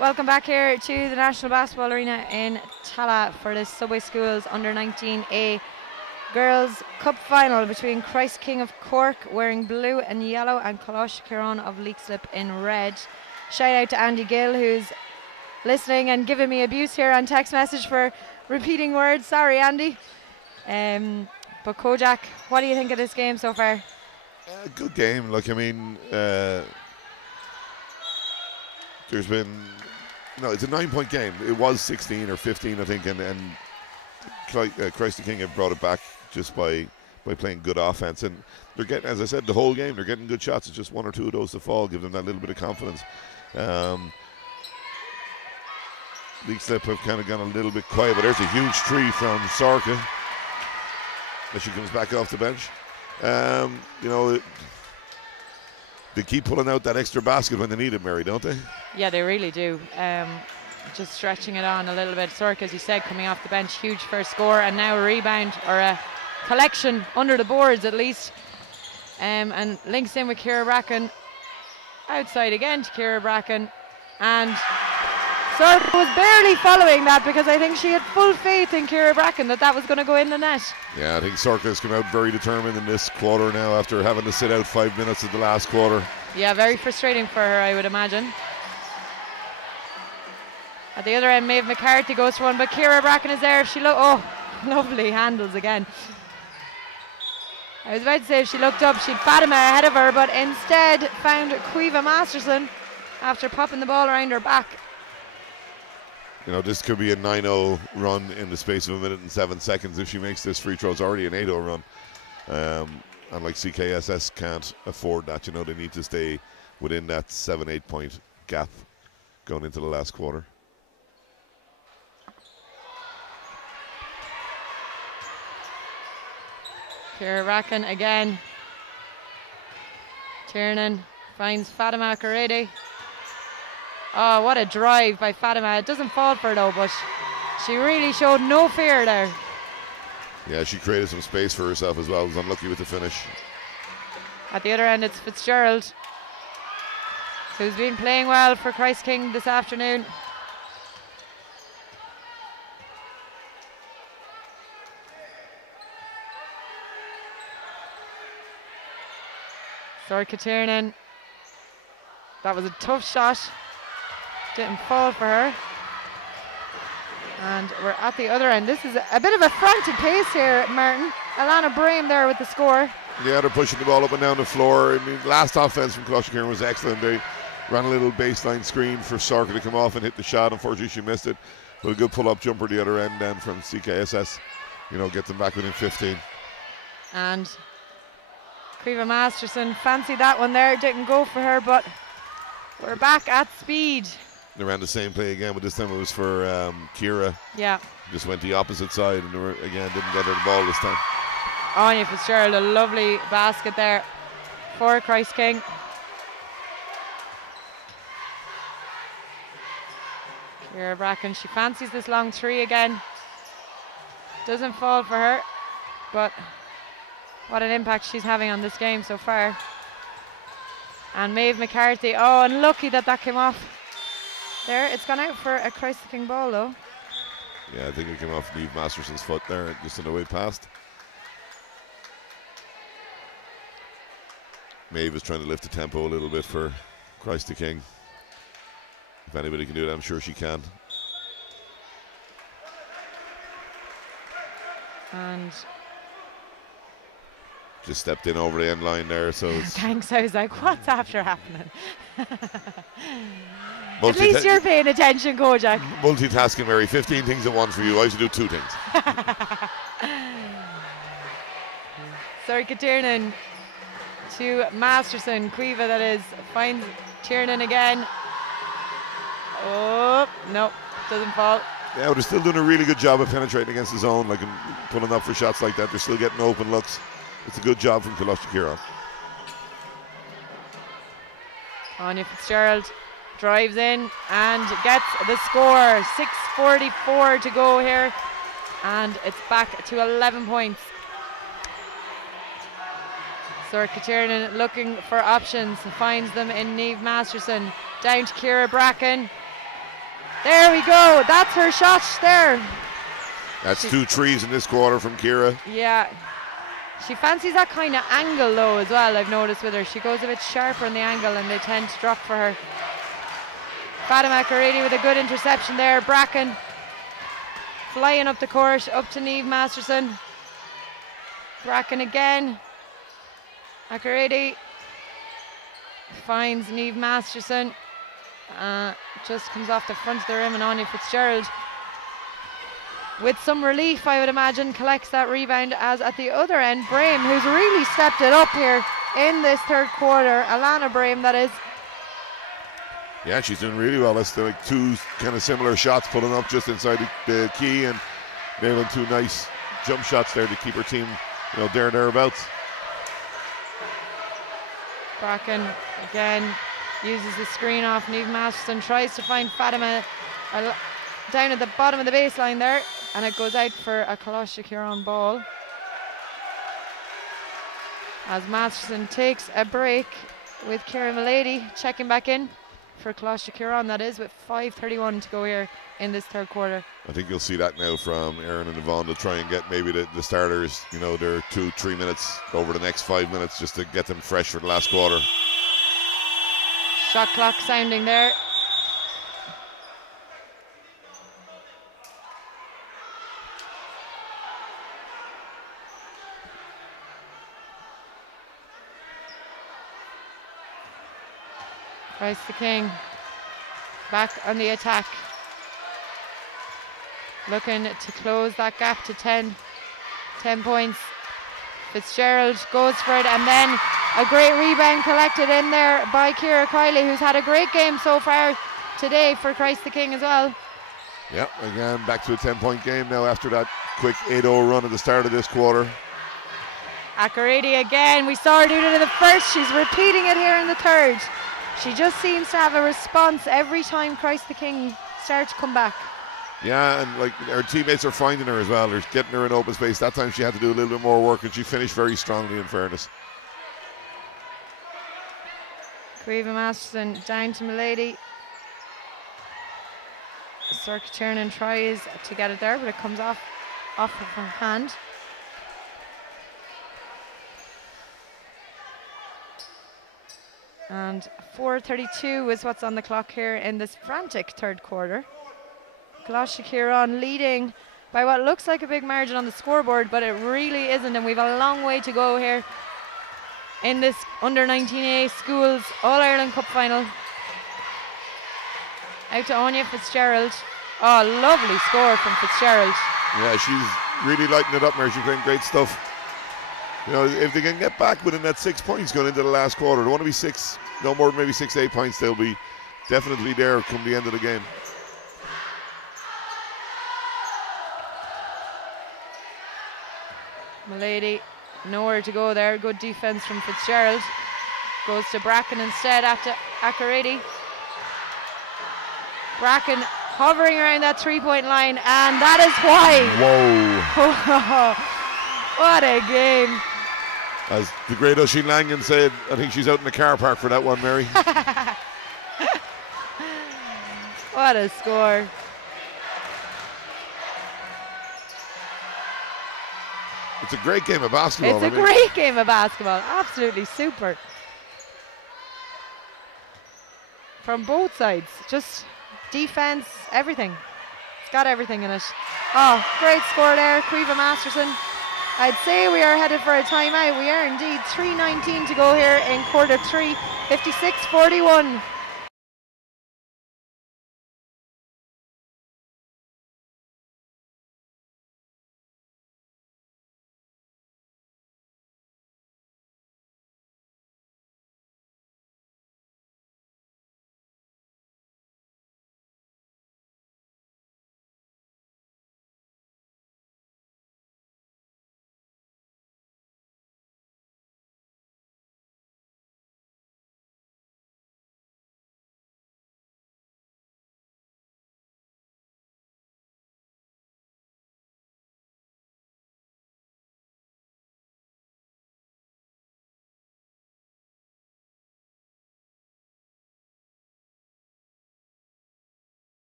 Welcome back here to the National Basketball Arena in Tala for the Subway Schools Under-19A Girls Cup Final between Christ King of Cork wearing blue and yellow and Colaiste Chiarain of Leixlip in red. Shout out to Andy Gill, who's listening and giving me abuse here on text message for repeating words. Sorry, Andy. But Kojak, what do you think of this game so far? Good game. Look, I mean, there's been, it's a 9-point game. It was 16 or 15, I think, and Christ the King have brought it back just by playing good offense. And they're getting, as I said, the whole game, they're getting good shots. It's just one or two of those to fall, give them that little bit of confidence. Leixlip have kind of gone a little bit quiet, but there's a huge tree from Sorka as she comes back off the bench. They keep pulling out that extra basket when they need it, Mary, don't they? Yeah, they really do. Just stretching it on a little bit. Sorka, as you said, coming off the bench, huge first score, and now a rebound or a collection under the boards at least. And links in with Ciara Bracken. Outside again to Ciara Bracken. And Sorka was barely following that because I think she had full faith in Ciara Bracken that was going to go in the net. Yeah, I think Sorka has come out very determined in this quarter now after having to sit out 5 minutes of the last quarter. Yeah, very frustrating for her, I would imagine. At the other end, Maeve McCarthy goes for one, but Ciara Bracken is there. If she lovely handles again. I was about to say if she looked up, she'd Fatima ahead of her, but instead found Caoimhe Masterson after popping the ball around her back. This could be a 9-0 run in the space of 1 minute and 7 seconds if she makes this free throw. It's already an 8-0 run. And like CKSS can't afford that. They need to stay within that 7-8 point gap going into the last quarter. Ciara Bracken again. Tiernan finds Fatima Karede. Oh, what a drive by Fatima. It doesn't fall for her though, but she really showed no fear there. Yeah, she created some space for herself as well. Was unlucky with the finish. At the other end, it's Fitzgerald, who's been playing well for Christ King this afternoon. Sorka Tiernan. That was a tough shot. Didn't fall for her. And we're at the other end. This is a bit of a frantic pace here, Martin. Alana Brame there with the score. Yeah, they're pushing the ball up and down the floor. I mean, last offense from Colaiste Chiarain was excellent. They ran a little baseline screen for Sorka to come off and hit the shot. Unfortunately, she missed it. But a good pull-up jumper the other end then from CKSS. Get them back within 15. And Caoimhe Masterson fancied that one there. Didn't go for her, but we're back at speed. They ran the same play again, but this time it was for Ciara. Yeah. Just went the opposite side and didn't get her the ball this time. Anya Fitzgerald, a lovely basket there for Christ King. Ciara Bracken, she fancies this long three again. Doesn't fall for her, but what an impact she's having on this game so far. And Maeve McCarthy, unlucky that came off. There, it's gone out for a Christ King ball though. Yeah, I think it came off Niamh Masterson's foot there, just on the way past. Maeve is trying to lift the tempo a little bit for Christ the King. If anybody can do it, I'm sure she can. And just stepped in over the end line there, so it's thanks. I was like, what's after happening? At least you're paying attention, Kojak. Multitasking, Mary. 15 things at once for you. I used to do 2 things. Sorka Tiernan to Masterson. Caoimhe, that is, finds Tiernan again. Oh, no, doesn't fall. Yeah, they're still doing a really good job of penetrating against the zone, like pulling up for shots like that. They're still getting open looks. It's a good job from Colaiste Chiarain. Anya Fitzgerald drives in and gets the score. 6:44 to go here, and it's back to 11 points. Sorka Tiernan looking for options, finds them in Niamh Masterson. Down to Ciara Bracken. There we go. That's her shot there. That's 2 trees in this quarter from Chiara. Yeah. She fancies that kind of angle though as well, I've noticed with her. She goes a bit sharper in the angle and they tend to drop for her. Fatima Caridi with a good interception there. Bracken flying up the court, up to Niamh Masterson. Bracken again. Acaridi finds Niamh Masterson. Just comes off the front of the rim, and Anya Fitzgerald, with some relief I would imagine, collects that rebound, as at the other end Brame, who's really stepped it up here in this third quarter, Alana Brame that is. Yeah, she's doing really well. That's like 2 kind of similar shots, pulling up just inside the key and nailing 2 nice jump shots there to keep her team, thereabouts. Bracken again uses the screen off Niamh Masterson, tries to find Fatima down at the bottom of the baseline there, and it goes out for a Colaiste Chiarain ball. As Masterson takes a break with Ciara Milady checking back in for Colaiste Chiarain, that is, with 5:31 to go here in this third quarter. I think you'll see that now from Erin and Yvonne to try and get maybe the starters, their 2-3 minutes over the next 5 minutes just to get them fresh for the last quarter. Shot clock sounding there. Christ the King back on the attack, looking to close that gap to 10 points. Fitzgerald goes for it, and then a great rebound collected in there by Ciara Kiley, who's had a great game so far today for Christ the King as well. Yeah, again back to a 10-point game now after that quick 8-0 run at the start of this quarter. Acaridi again, we saw her do it in the first, she's repeating it here in the third. She just seems to have a response every time Christ the King starts to come back. Yeah, and like her teammates are finding her as well. They're getting her in open space. That time she had to do a little bit more work, and she finished very strongly, in fairness. Caoimhe Masterson down to Milady. Circa Tiernan tries to get it there, but it comes off of her hand. And 4:32 is what's on the clock here in this frantic third quarter. Colaiste Chiarain leading by what looks like a big margin on the scoreboard, but it really isn't, and we've a long way to go here in this under 19A schools All-Ireland Cup final. Out to Anya Fitzgerald. Oh, lovely score from Fitzgerald. Yeah, she's really lighting it up there. She's playing great stuff. If they can get back within that 6 points going into the last quarter, they want to be 6, no more than maybe 6 to 8 points. They'll be definitely there come the end of the game. Milady, nowhere to go there. Good defense from Fitzgerald. Goes to Bracken instead after Acaridi. Bracken hovering around that 3-point line, and that is why. Whoa. What a game. As the great Oisin Langan said, I think she's out in the car park for that one, Mary. What a score. It's a great game of basketball. It's a great game of basketball. Absolutely super. From both sides. Just defense, everything. It's got everything in it. Oh, great score there, Caoimhe Masterson. I'd say we are headed for a timeout. We are indeed. 3:19 to go here in quarter 3. 56-41.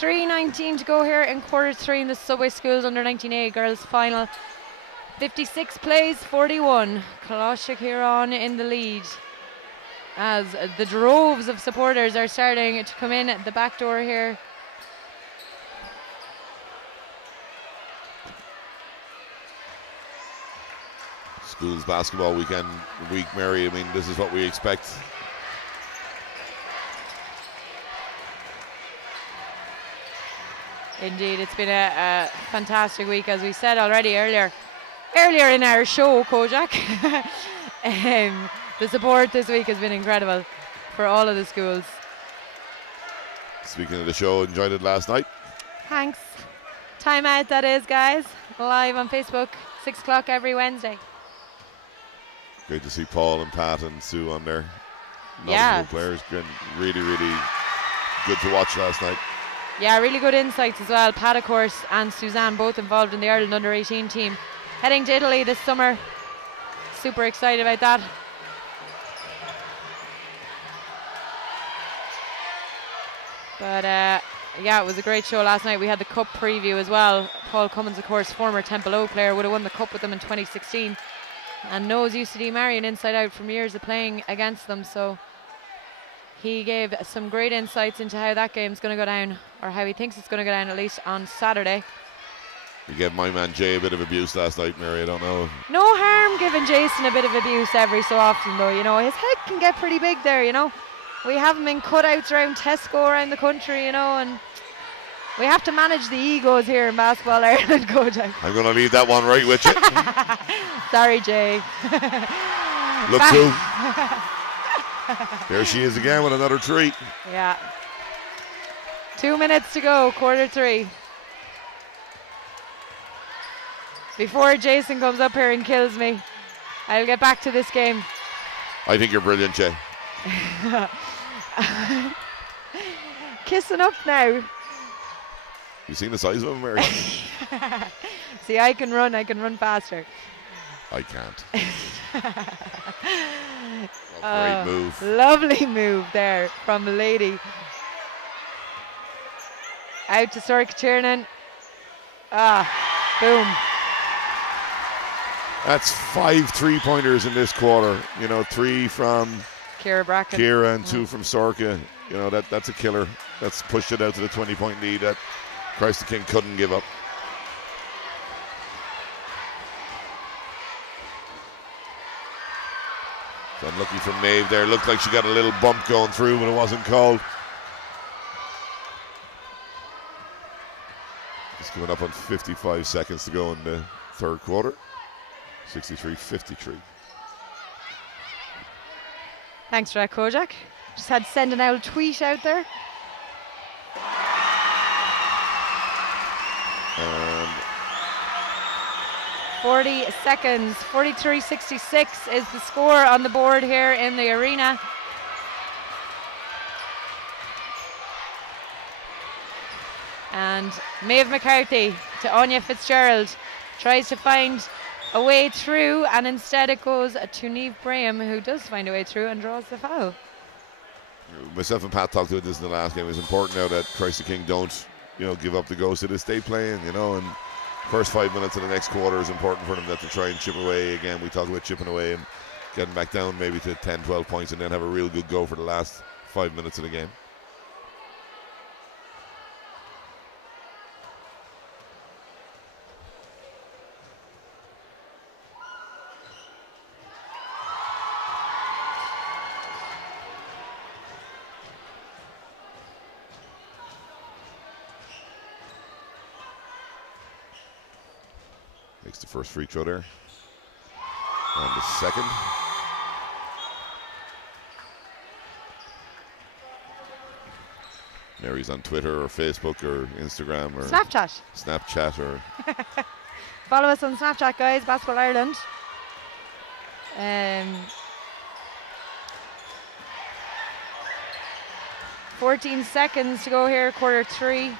3:19 to go here in quarter 3 in the Subway Schools under 19A girls final. 56 plays, 41. Colaiste Chiarain in the lead as the droves of supporters are starting to come in at the back door here. Schools basketball week, Mary. I mean, this is what we expect. Indeed, it's been a fantastic week, as we said already earlier in our show, Kojak. The support this week has been incredible for all of the schools. Speaking of the show, enjoyed it last night. Thanks. Time out, that is, guys. Live on Facebook, 6 o'clock every Wednesday. Great to see Paul and Pat and Sue on there. Yeah. Players. Really, really good to watch last night. Yeah, really good insights as well. Pat, of course, and Suzanne both involved in the Ireland under-18 team. Heading to Italy this summer. Super excited about that. But yeah, it was a great show last night. We had the cup preview as well. Paul Cummins, of course, former Temple O player, would have won the cup with them in 2016 and knows UCD Marion inside out from years of playing against them. So he gave some great insights into how that game's going to go down, or how he thinks it's going to go down, at least on Saturday. You gave my man Jay a bit of abuse last night, Mary. I don't know. No harm giving Jason a bit of abuse every so often, though. You know, his head can get pretty big there, you know. We have him in cutouts around Tesco around the country, you know, and we have to manage the egos here in Basketball Ireland, Kojak. I'm going to leave that one right with you. Sorry, Jay. Look through. There she is again with another three. Yeah. 2 minutes to go, quarter 3. Before Jason comes up here and kills me, I'll get back to this game. I think you're brilliant, Jay. Kissing up now. You seen the size of him, Mary? See, I can run faster. I can't. Great move. Lovely move there from the lady. Out to Sorka Chiarain. Boom. That's 5 3-pointers in this quarter. You know, 3 from Kira and 2 from Sorka. You know, that's a killer. That's pushed it out to the 20-point lead that Christ the King couldn't give up. So unlucky from Maeve there. Looked like she got a little bump going through, but it wasn't called. It's coming up on 55 seconds to go in the third quarter. 63-53. Thanks for that, Kojak. Just had to send an old tweet out there. And 40 seconds. 43-66 is the score on the board here in the arena. And Maeve McCarthy to Anya Fitzgerald. Tries to find a way through, and instead it goes to Niamh Braham, who does find a way through and draws the foul. Myself and Pat talked about this in the last game. It's important now that Christ the King don't, you know, give up the ghost. They stay playing, you know, and first 5 minutes of the next quarter is important for them, that to try and chip away. Again, we talk about chipping away and getting back down maybe to 10, 12 points and then have a real good go for the last 5 minutes of the game. Makes the first free throw there. And the second. Mary's on Twitter or Facebook or Instagram or Snapchat or follow us on Snapchat, guys. Basketball Ireland. 14 seconds to go here, quarter 3.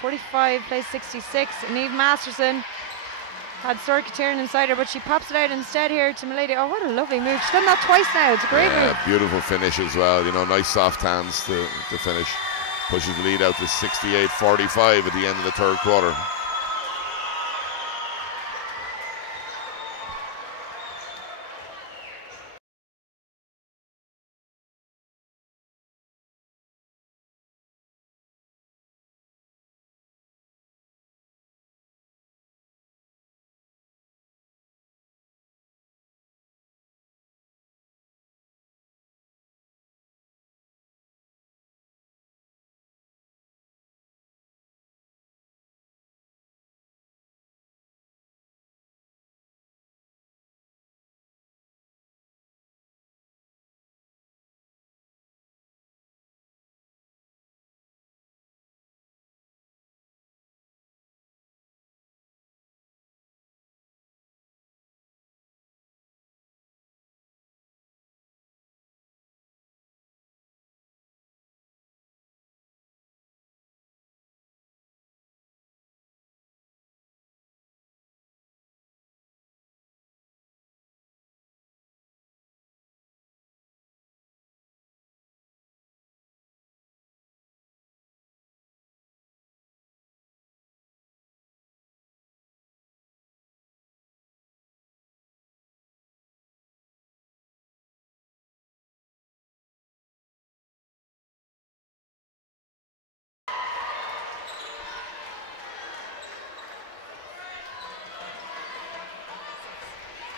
45 plays 66. Niamh Masterson had Sorka Chiarain inside her, but she pops it out instead here to Milady. Oh, what a lovely move. She's done that twice now. It's a great move. Beautiful finish as well. You know, nice soft hands to finish. pushes the lead out to 68-45 at the end of the third quarter.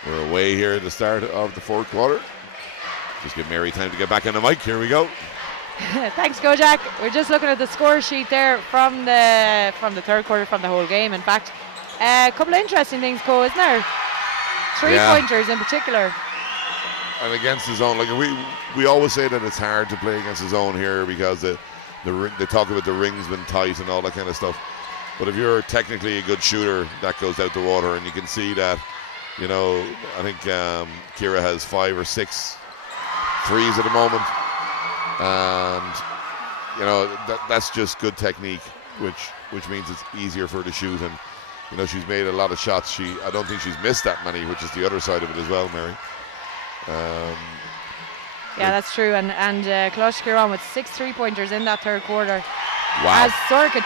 We're away here at the start of the fourth quarter. Just give Mary time to get back on the mic. Here we go. Thanks, Kojak. We're just looking at the score sheet there from the third quarter, from the whole game. In fact, a couple of interesting things, Co, isn't there? Three-pointers in particular. And against the zone, like we always say that it's hard to play against the zone here because they talk about the rings being tight and all that kind of stuff. But if you're technically a good shooter, that goes out the water, and you can see that. You know, I think Chiara has 5 or 6 threes at the moment, and you know that's just good technique, which means it's easier for her to shoot. And you know, she's made a lot of shots. I don't think she's missed that many, which is the other side of it as well, Mary. Yeah, that's true. And Colaiste Chiarain with 6 3-pointers in that third quarter. Wow. As Sorka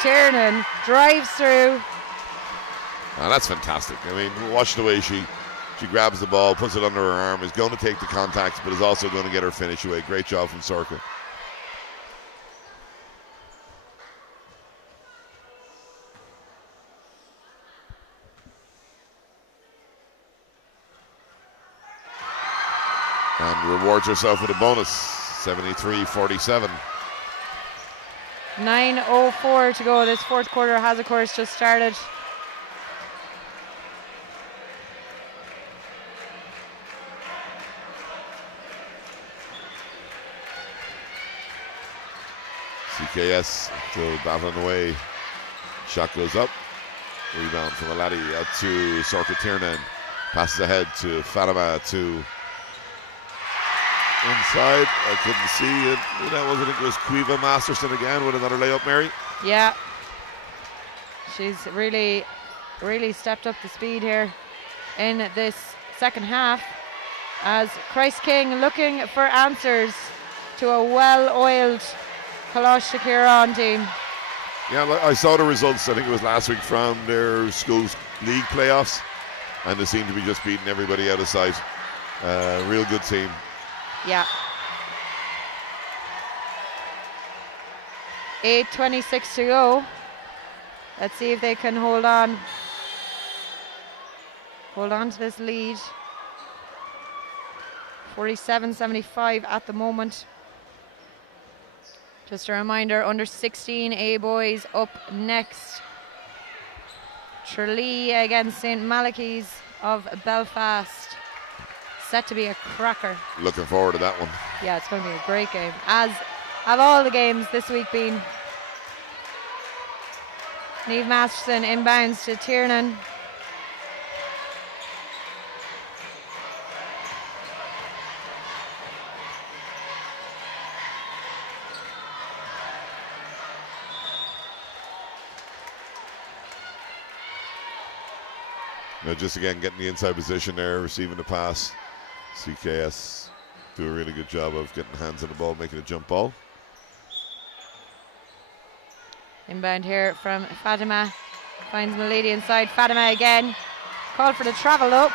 drives through. Oh, that's fantastic. I mean, watch the way she grabs the ball, puts it under her arm, is going to take the contacts, but is also going to get her finish away. Great job from Sorka. And rewards herself with a bonus, 73-47. 9:04 to go. This fourth quarter has, of course, just started. CKS still battling away. Shot goes up. Rebound from Alati out to Sorka Tiernan. Passes ahead to Fatima to inside. I couldn't see it. That was, I think it was Quiva Masterson again with another layup, Mary. Yeah. She's really stepped up the speed here in this second half as Christ King looking for answers to a well-oiled Colaiste Chiarain team. Yeah, I saw the results, I think it was last week, from their school's league playoffs, and they seem to be just beating everybody out of sight. Real good team. Yeah. 8:26 to go. Let's see if they can hold on to this lead. 47-75 at the moment. Just a reminder, under 16A boys up next. Tralee against St. Malachy's of Belfast. Set to be a cracker. Looking forward to that one. Yeah, it's going to be a great game, as have all the games this week been. Niamh Masterson inbounds to Tiernan. Just again getting the inside position there, receiving the pass. CKS do a really good job of getting hands on the ball, making a jump ball. Inbound here from Fatima. Finds Milady inside. Fatima again. Called for the travel though.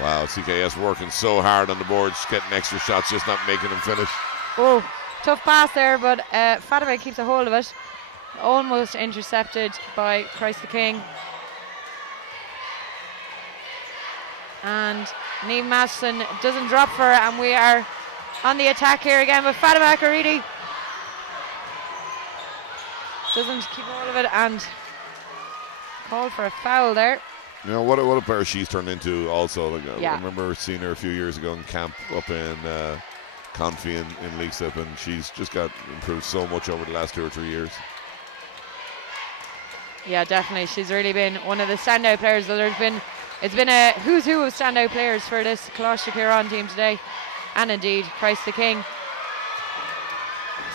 Wow, CKS working so hard on the boards, getting extra shots, just not making them finish. Oh, tough pass there, but Fatima keeps a hold of it. Almost intercepted by Christ the King. And Niamh Masterson doesn't drop for her, and we are on the attack here again with Fatima Akaridi. Doesn't keep hold of it and called for a foul there. You know, what a player she's turned into also. Like, Yeah. I remember seeing her a few years ago in camp up in Confi in Leixlip, and she's just got improved so much over the last 2 or 3 years. Yeah, definitely. She's really been one of the standout players. So it's been a who's who of standout players for this Colaiste Chiarain team today. And indeed, Christ the King.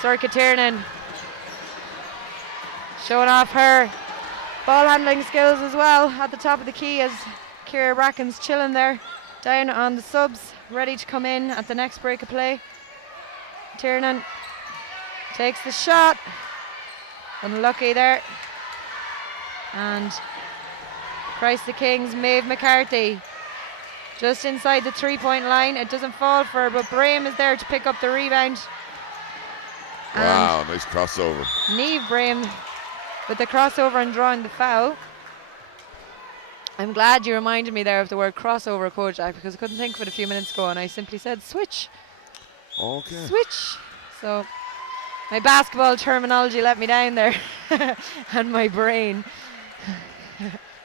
Sorcha Tiernan showing off her ball handling skills as well at the top of the key as Ciara Bracken's chilling there down on the subs, ready to come in at the next break of play. Tiernan takes the shot. Unlucky there. And Christ the King's Maeve McCarthy just inside the 3-point line. It doesn't fall for her, but Brahim is there to pick up the rebound. Wow, And nice crossover. Niamh Brahim with the crossover and drawing the foul. I'm glad you reminded me there of the word crossover, Coach Jack, because I couldn't think of it a few minutes ago and I simply said switch. Okay. Switch. So my basketball terminology let me down there and my brain.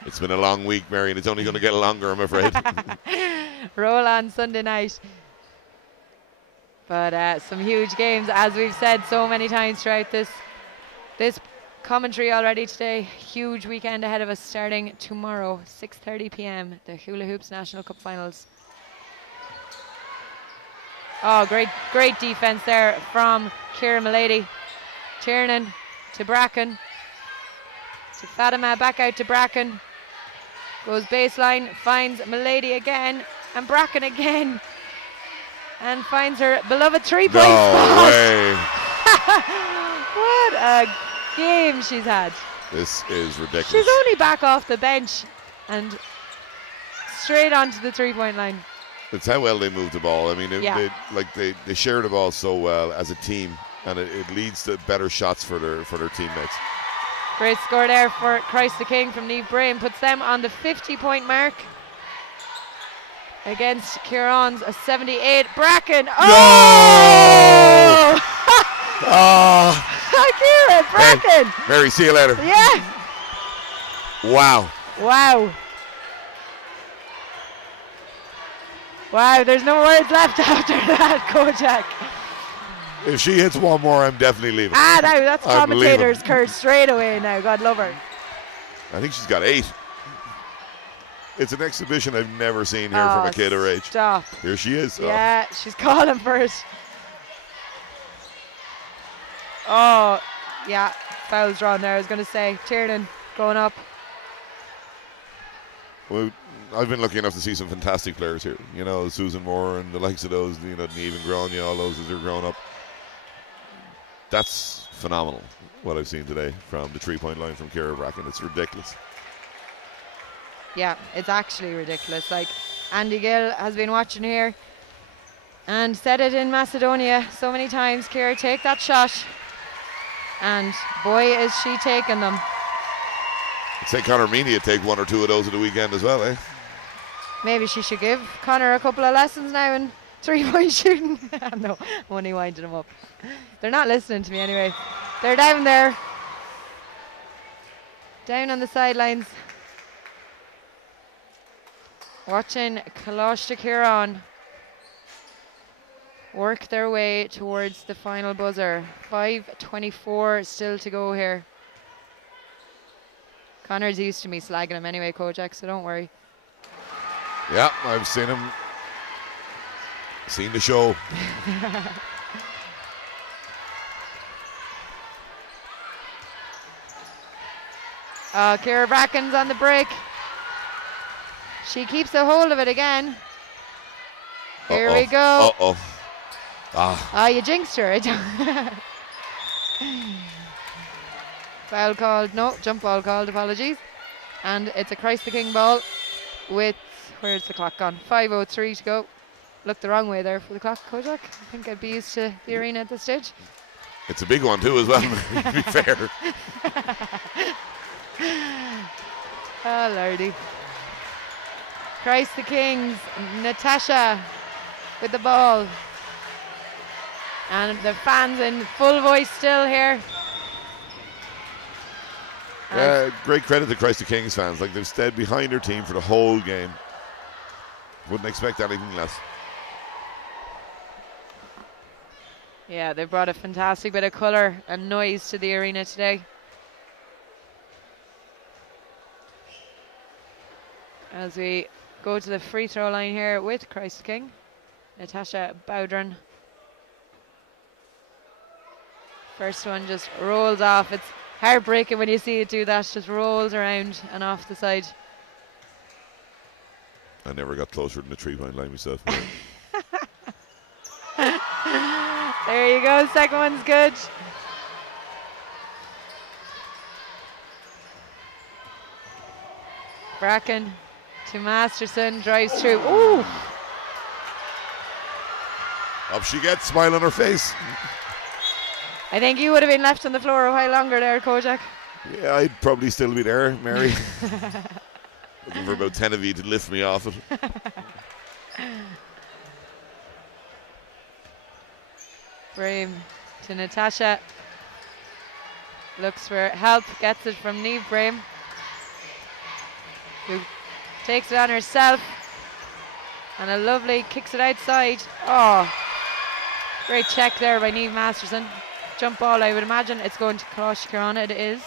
It's been a long week, Mary, and it's only going to get longer, I'm afraid. Roll on Sunday night. But some huge games, as we've said so many times throughout this commentary already today. Huge weekend ahead of us, starting tomorrow, 6:30 p.m. the Hula Hoops National Cup Finals. Oh, great defense there from Ciara Milady. Tiernan to Bracken. To Fatima, back out to Bracken. Goes baseline, finds Milady again, and Bracken again. And finds her beloved three-point spot. Way. What a game she's had. This is ridiculous. She's only back off the bench and straight onto the 3-point line. It's how well they move the ball. I mean, Yeah. they share the ball so well as a team, and it leads to better shots for their teammates. Great score there for Christ the King from Niamh Brahim. Puts them on the 50-point mark against Ciarain's 78. Bracken. Oh! Oh! Ciara Bracken. Hey, Mary, see you later. Yeah. Wow. Wow. Wow, there's no words left after that, Kojak. If she hits one more, I'm definitely leaving. No, that's I'm commentator's leaving. curse straight away now. God love her. I think she's got 8. It's an exhibition I've never seen here from a kid her age. Stop. Here she is. Yeah, she's calling for it. Oh, yeah, foul's drawn there. I was going to say, Tiernan going up. Well, I've been lucky enough to see some fantastic players here. You know, Susan Moore and the likes of those, you know, Niamh and Grania, all those as they're growing up. That's phenomenal, what I've seen today from the 3-point line from Ciara Bracken. It's ridiculous. Yeah, it's actually ridiculous. Like, Andy Gill has been watching here and said it in Macedonia so many times. Ciara, take that shot. And boy, is she taking them. I'd say Conor Meany would take 1 or 2 of those at the weekend as well, eh? Maybe she should give Connor a couple of lessons now in 3-point shooting. No, I'm only winding them up. They're not listening to me anyway. They're down there. Down on the sidelines. Watching Colaiste Chiarain work their way towards the final buzzer. 5:24 still to go here. Connor's used to me slagging him anyway, Kojak, so don't worry. Yeah, I've seen him. Seen the show. Ciara Bracken's on the break. She keeps a hold of it again. Here we go. You jinxed her. Foul called. No, jump ball called. Apologies. And it's a Christ the King ball with, where's the clock gone? 5:03 to go. Looked the wrong way there for the clock, Kojak. I think I'd be used to the arena at this stage. It's a big one too as well, to be fair. Oh, lordy. Christ the Kings, Natasha with the ball. And the fans in full voice still here. Great credit to Christ the Kings fans. Like, they've stayed behind their team for the whole game. Wouldn't expect anything less. Yeah, they brought a fantastic bit of colour and noise to the arena today. As we go to the free throw line here with Christ the King, Natasha Bowdren. First one just rolls off. It's heartbreaking when you see it do that. Just rolls around and off the side. I never got closer than the 3-point line myself. There you go. Second one's good. Bracken to Masterson, drives through. Ooh! Up she gets, smile on her face. I think you would have been left on the floor a while longer there, Kojak. Yeah, I'd probably still be there, Mary. Looking for about 10 of you to lift me off it. Brame to Natasha. Looks for help, gets it from Niamh Brame, who takes it on herself. And a lovely kicks it outside. Oh, great check there by Niamh Masterson. Jump ball, I would imagine it's going to Colaiste Chiarain. It is.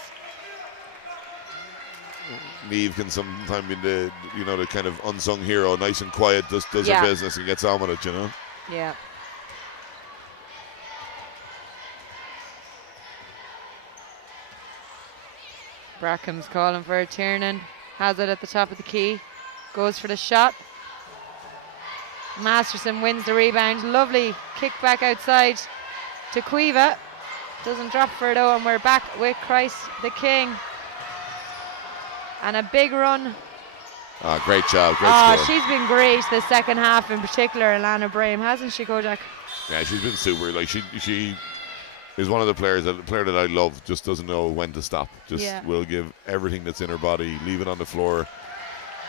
Niamh can sometimes be the kind of unsung hero, nice and quiet, does her business and gets on with it, Yeah. Brackham's calling for it. Tiernan has it at the top of the key. Goes for the shot. Masterson wins the rebound. Lovely kick back outside to Cueva. Doesn't drop for it though, and we're back with Christ the King. And a big run. Oh, great job. Great score. She's been great the second half, in particular, Alana Brame, hasn't she, Kojak? Yeah, she's been super. Like, she is one of the players that I love. Just doesn't know when to stop. Just will give everything that's in her body, leave it on the floor.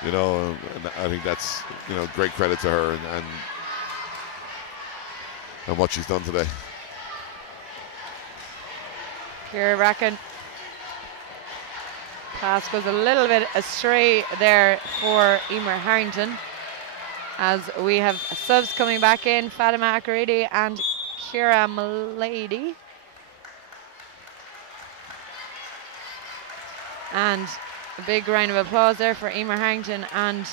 And I think that's great credit to her and what she's done today. Ciara Bracken. Pass goes a little bit astray there for Emer Harrington, as we have subs coming back in, Fatima Akaridi and Ciara Malady. And a big round of applause there for Emer Harrington and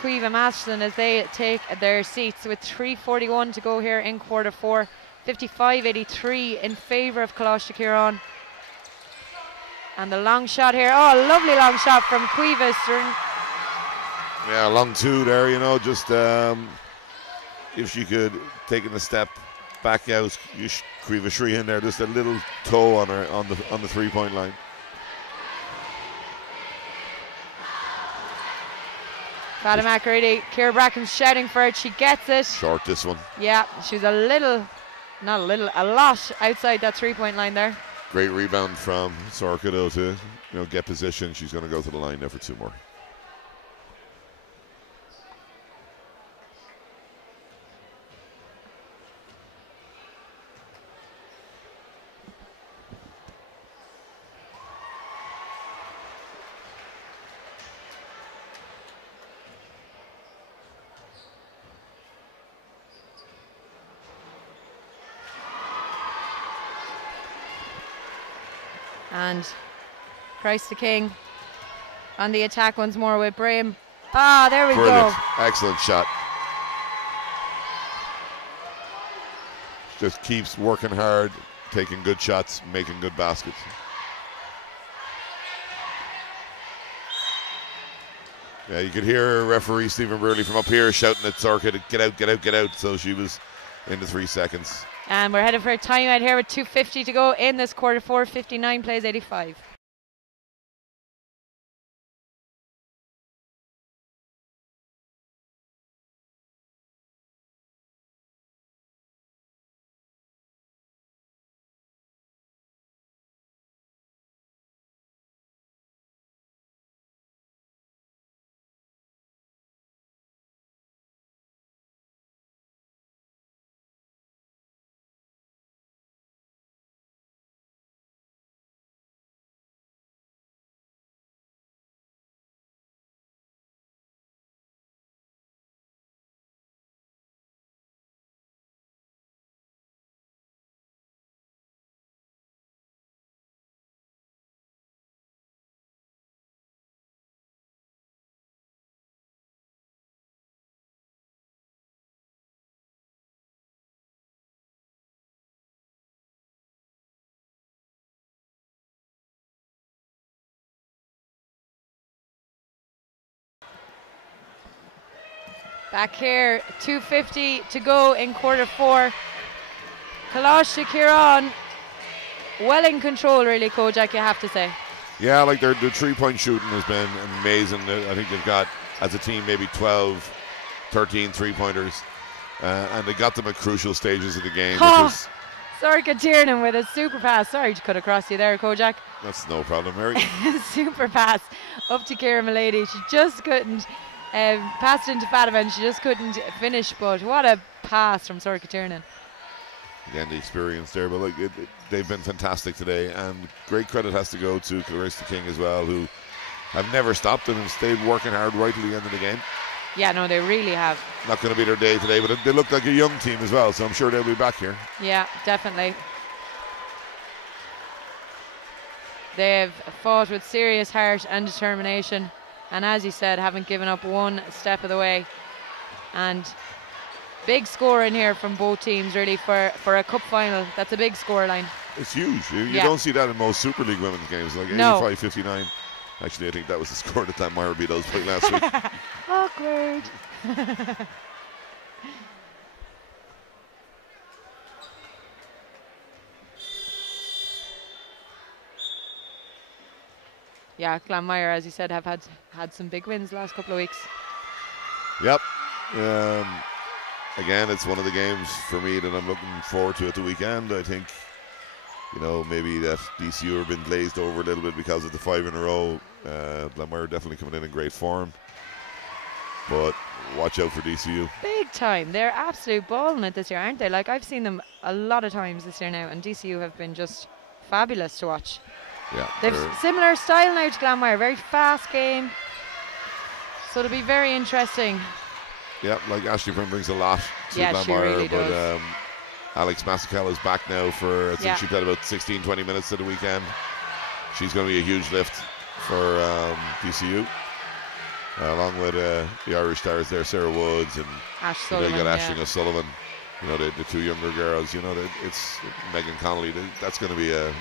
Cueva Masterson as they take their seats with 3:41 to go here in quarter four. 55-83 in favour of Colaiste Chiarain. And the long shot here. Oh, lovely long shot from Cueva. Yeah, long two there, just if she could taken a step back out, Cueva Shri in there, just a little toe on her on the 3-point line. Fatima Akaridi, Ciara Bracken shouting for it. She gets it. Short this one. Yeah, she's a lot outside that 3-point line there. Great rebound from Sorka though to get position. She's going to go to the line there for two more. And Christ the King on the attack once more with Brame. Ah, there we Brilliant. go. Excellent shot. Just keeps working hard, taking good shots, making good baskets. Yeah, you could hear referee Stephen Burley from up here shouting at Sorka to get out, get out, get out. So she was in the 3 seconds. And we're headed for a timeout here with 2:50 to go in this quarter 4. 59 plays 85. Back here, 2:50 to go in quarter 4. Colaiste Chiarain, well in control really, Kojak, you have to say. Yeah, like their 3-point shooting has been amazing. I think they've got, as a team, maybe 12, 13 3-pointers. And they got them at crucial stages of the game. Sorka Tiernan with a super pass. Sorry to cut across you there, Kojak. That's no problem, Mary. Super pass up to Ciara Malady. She just couldn't pass it into Fatima and she just couldn't finish. But what a pass from Sorka Tiernan. Again, the experience there, but like they've been fantastic today, and great credit has to go to Colaiste King as well, who have never stopped and stayed working hard right to the end of the game. Yeah, no, they really have. Not going to be their day today, but they look like a young team as well, so I'm sure they'll be back here. Yeah, definitely. They've fought with serious heart and determination, and as you said, haven't given up one step of the way. And big score in here from both teams, really, for a cup final. That's a big score line. It's huge. You don't see that in most Super League women's games, like 85-59. Actually, I think that was the score that Glanmire beat us played last week. Awkward. Yeah, Glanmire, as you said, have had some big wins the last couple of weeks. Yep. Again, it's one of the games for me that I'm looking forward to at the weekend. I think, maybe that DCU have been glazed over a little bit because of the 5 in a row. Glanmire definitely coming in great form. But watch out for DCU. Big time. They're absolute balling it this year, aren't they? Like, I've seen them a lot of times this year now, and DCU have been just fabulous to watch. Yeah, they've similar style now to Glanmire, very fast game. So it'll be very interesting. Yeah, like Ashley Prim brings a lot to Glanmire, she really but does. Alex Masakela is back now for, I think she played about 16-20 minutes at the weekend. She's going to be a huge lift for DCU. Along with the Irish stars there, Sarah Woods and you got Aisling O'Sullivan. The 2 younger girls. It's Megan Connolly. That's going to be a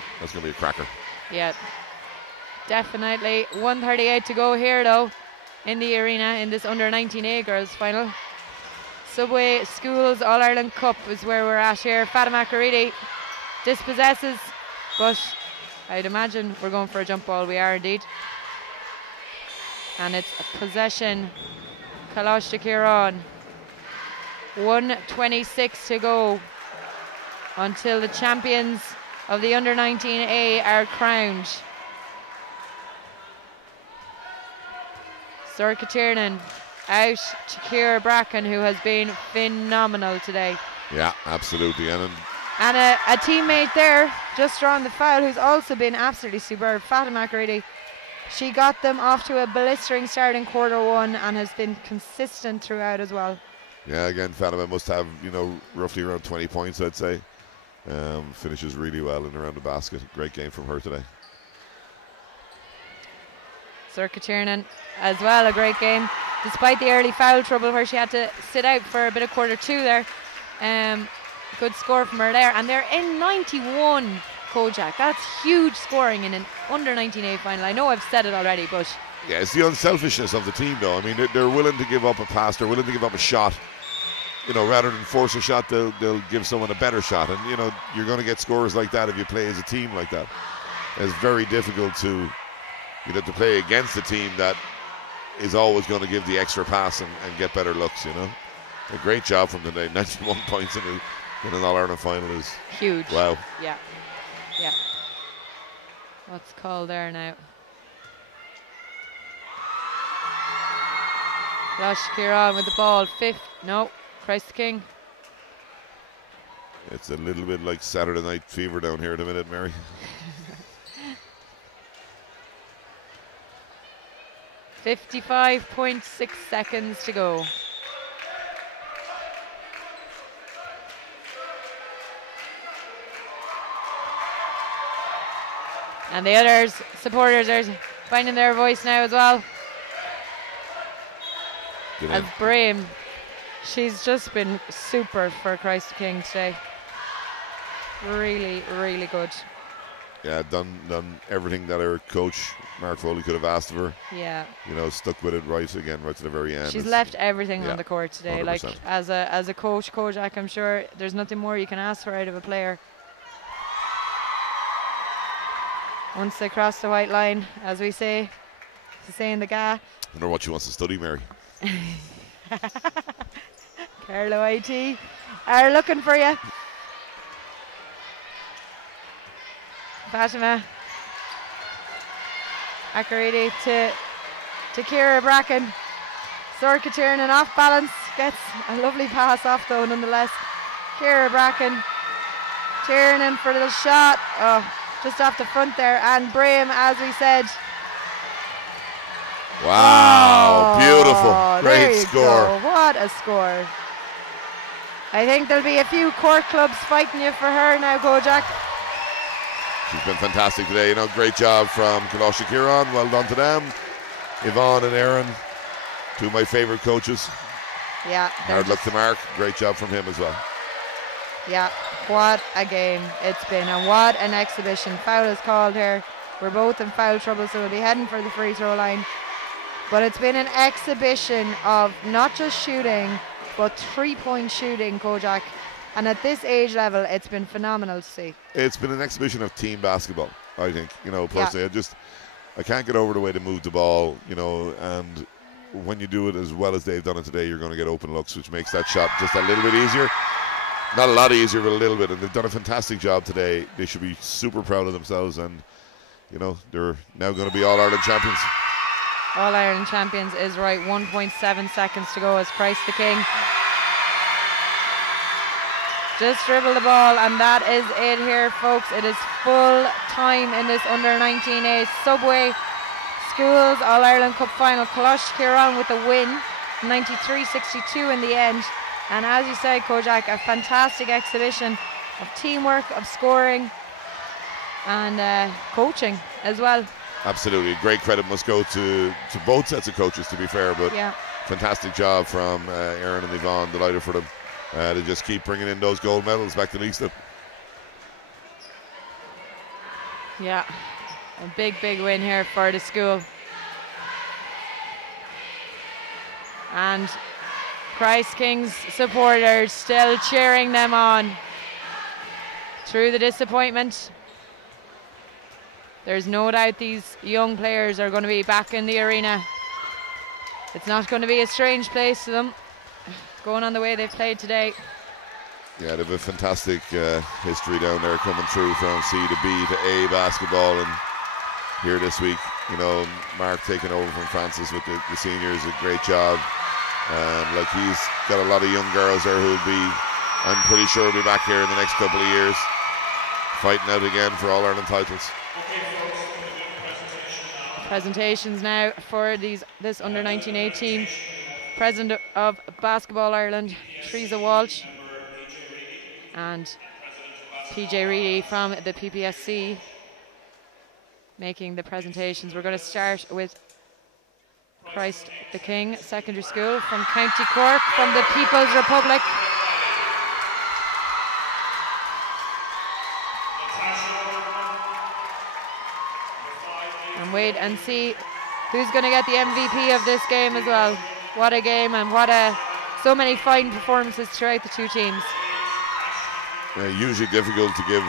cracker. Yeah, definitely. 1:38 to go here though in the arena in this under 19A girls final. Subway Schools All Ireland Cup is where we're at here. Fatima Caridi dispossesses, but I'd imagine we're going for a jump ball. We are indeed. And it's a possession. Colaiste Chiarain. 1:26 to go until the champions of the under 19A are crowned. Sorka Tiernan out to Ciara Bracken, who has been phenomenal today. Yeah, absolutely. And a teammate there, just drawn the foul, who's also been absolutely superb, Fatima Grady. She got them off to a blistering start in quarter 1 and has been consistent throughout as well. Yeah, again, Fatima must have, roughly around 20 points, I'd say. Finishes really well in around the basket. Great game from her today. Sorka Tiernan as well, a great game. Despite the early foul trouble where she had to sit out for a bit of quarter 2 there. Good score from her there. And they're in 91, Kojak. That's huge scoring in an under 19A final. I know I've said it already, but Yeah, it's the unselfishness of the team, though. I mean, they're willing to give up a pass, they're willing to give up a shot. You know, rather than force a shot, they'll give someone a better shot. And, you know, you're going to get scores like that if you play as a team like that. It's very difficult to play against a team that is always going to give the extra pass and get better looks, you know. A great job from today. 91 points in an All-Ireland final is huge. Wow. Yeah. Yeah. What's called there now? Chiarain with the ball. No, Christ the King. It's a little bit like Saturday Night Fever down here in a minute, Mary. 55.6 seconds to go. And the others, supporters, are finding their voice now as well. As Brahim, she's just been super for Christ the King today. Really, really good. Yeah, done everything that her coach Mark Foley could have asked of her. Yeah. You know, stuck with it right to the very end. She's left everything on the court today. 100%. Like as a coach, Kojak, I'm sure there's nothing more you can ask for out of a player. Once they cross the white line, as we say in the GA. I wonder what she wants to study, Mary. Carlo IT are looking for you. Fatima Akaridi to Ciara Bracken. Sorka Tiernan off balance, gets a lovely pass off though nonetheless. Ciara Bracken, Tiernan for the shot. Oh, just off the front there, and Brahim, as we said. Wow, beautiful. Great score. Go. What a score. I think there'll be a few court clubs fighting you for her now, Kojak. She's been fantastic today. You know, great job from Colaiste Chiarain. Well done to them. Yvonne and Aaron, two of my favourite coaches. Yeah. Hard luck to Mark. Great job from him as well. Yeah, what a game it's been, and what an exhibition. Foul is called here. We're both in foul trouble, so we'll be heading for the free throw line. But it's been an exhibition of not just shooting, but three-point shooting, Kojak. And at this age level, it's been phenomenal to see. It's been an exhibition of team basketball, I think. You know, personally, I can't get over the way they move the ball, you know, and when you do it as well as they've done it today, you're going to get open looks, which makes that shot just a little bit easier. Not a lot easier, but a little bit. And they've done a fantastic job today. They should be super proud of themselves, and, you know, they're now going to be All-Ireland champions. All-Ireland champions is right. 1.7 seconds to go as Christ the King just dribble the ball, and that is it here, folks. It is full time in this under-19A Subway Schools All-Ireland Cup final. Colaiste Chiarain with the win, 93-62 in the end. And as you said, Kojak, a fantastic exhibition of teamwork, of scoring, and coaching as well. Absolutely. Great credit must go to both sets of coaches, to be fair, but fantastic job from Aaron and Yvonne. Delighted for them to just keep bringing in those gold medals back to Leixlip. Yeah, a big win here for the school. And Christ King's supporters still cheering them on through the disappointment. There's no doubt these young players are going to be back in the arena. It's not going to be a strange place to them, going on the way they've played today. Yeah, they have a fantastic history down there, coming through from C to B to A basketball, and here this week, you know, Mark taking over from Francis with the seniors, a great job. Like, he's got a lot of young girls there who'll be, I'm pretty sure, will be back here in the next couple of years, fighting out again for All-Ireland titles. Presentations now for this under-19A team. President of Basketball Ireland, Teresa Walsh, and PJ Reedy from the PPSC making the presentations. We're going to start with Christ the King Secondary School from County Cork, from the People's Republic. And wait and see who's going to get the MVP of this game as well. What a game, and so many fine performances throughout the two teams. Usually difficult to give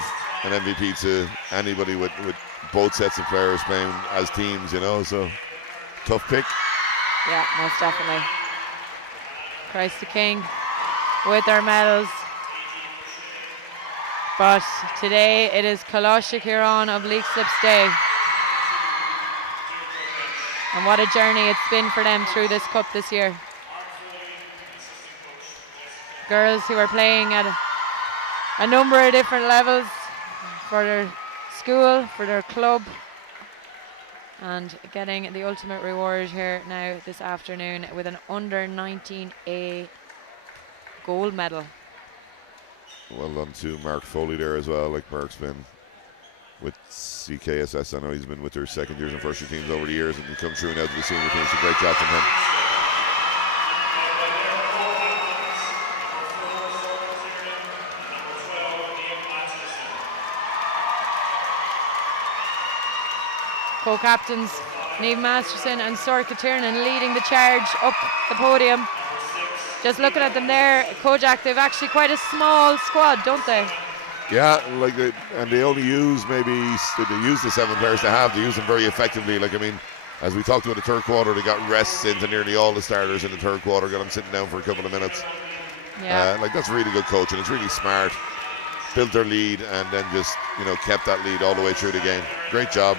an MVP to anybody with both sets of players playing as teams, you know, so tough pick. Yeah, most definitely. Christ the King with their medals. But today it is Colaiste Chiarain of Leixlip's day. And what a journey it's been for them through this cup this year. Girls who are playing at a number of different levels for their school, for their club, and getting the ultimate reward here now this afternoon with an under 19A gold medal. Well done to Mark Foley there as well. Like, Mark's been with CKSS. I know he's been with their second years and first year teams over the years, and come through now to the senior team. It's a great job from him. Co-captains Niamh Masterson and Sorcha Tiernan leading the charge up the podium. Just looking at them there, Kojak, they've actually quite a small squad, don't they? Yeah, like and they only use they use the 7 players they have. They use them very effectively. Like, I mean, as we talked about the third quarter, they got rests into nearly all the starters in the third quarter, got them sitting down for a couple of minutes. Yeah. Like, that's really good coaching. It's really smart. Built their lead and then just, you know, kept that lead all the way through the game. Great job.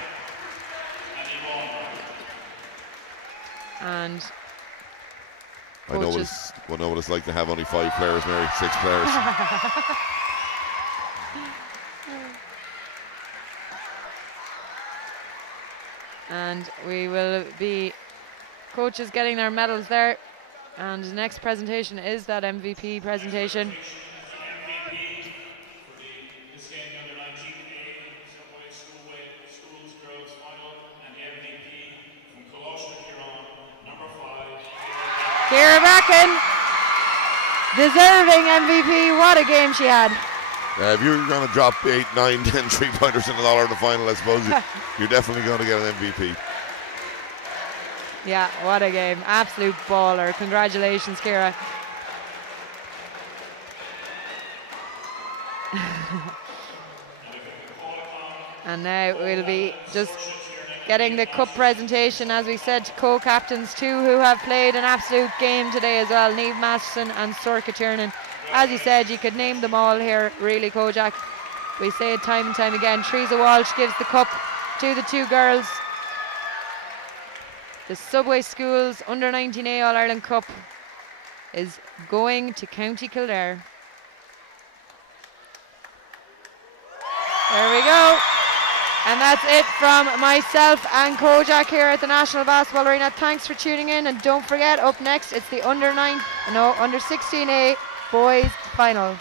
And I know what it's like to have only 5 players, Mary, 6 players. And we will be coaches getting their medals there. And the next presentation is that MVP presentation. This game, the under 19A Subway Schools Girls Final, and the MVP from Colaiste Chiarain, number 5. Ciara Bracken, deserving MVP. What a game she had. If you're going to drop 8, 9, 10 3-pointers in the $1 final, I suppose you're definitely going to get an MVP. Yeah, what a game. Absolute baller. Congratulations, Ciara. And now we'll be just getting the cup presentation, as we said, to co-captains too, who have played an absolute game today as well, Niamh Masterson and Sorcha Tiernan. As you said, you could name them all here, really, Kojak. We say it time and time again. Teresa Walsh gives the cup to the 2 girls. The Subway Schools Under 19A All-Ireland Cup is going to County Kildare. There we go. And that's it from myself and Kojak here at the National Basketball Arena. Thanks for tuning in, and don't forget, up next it's the under 16A boys final.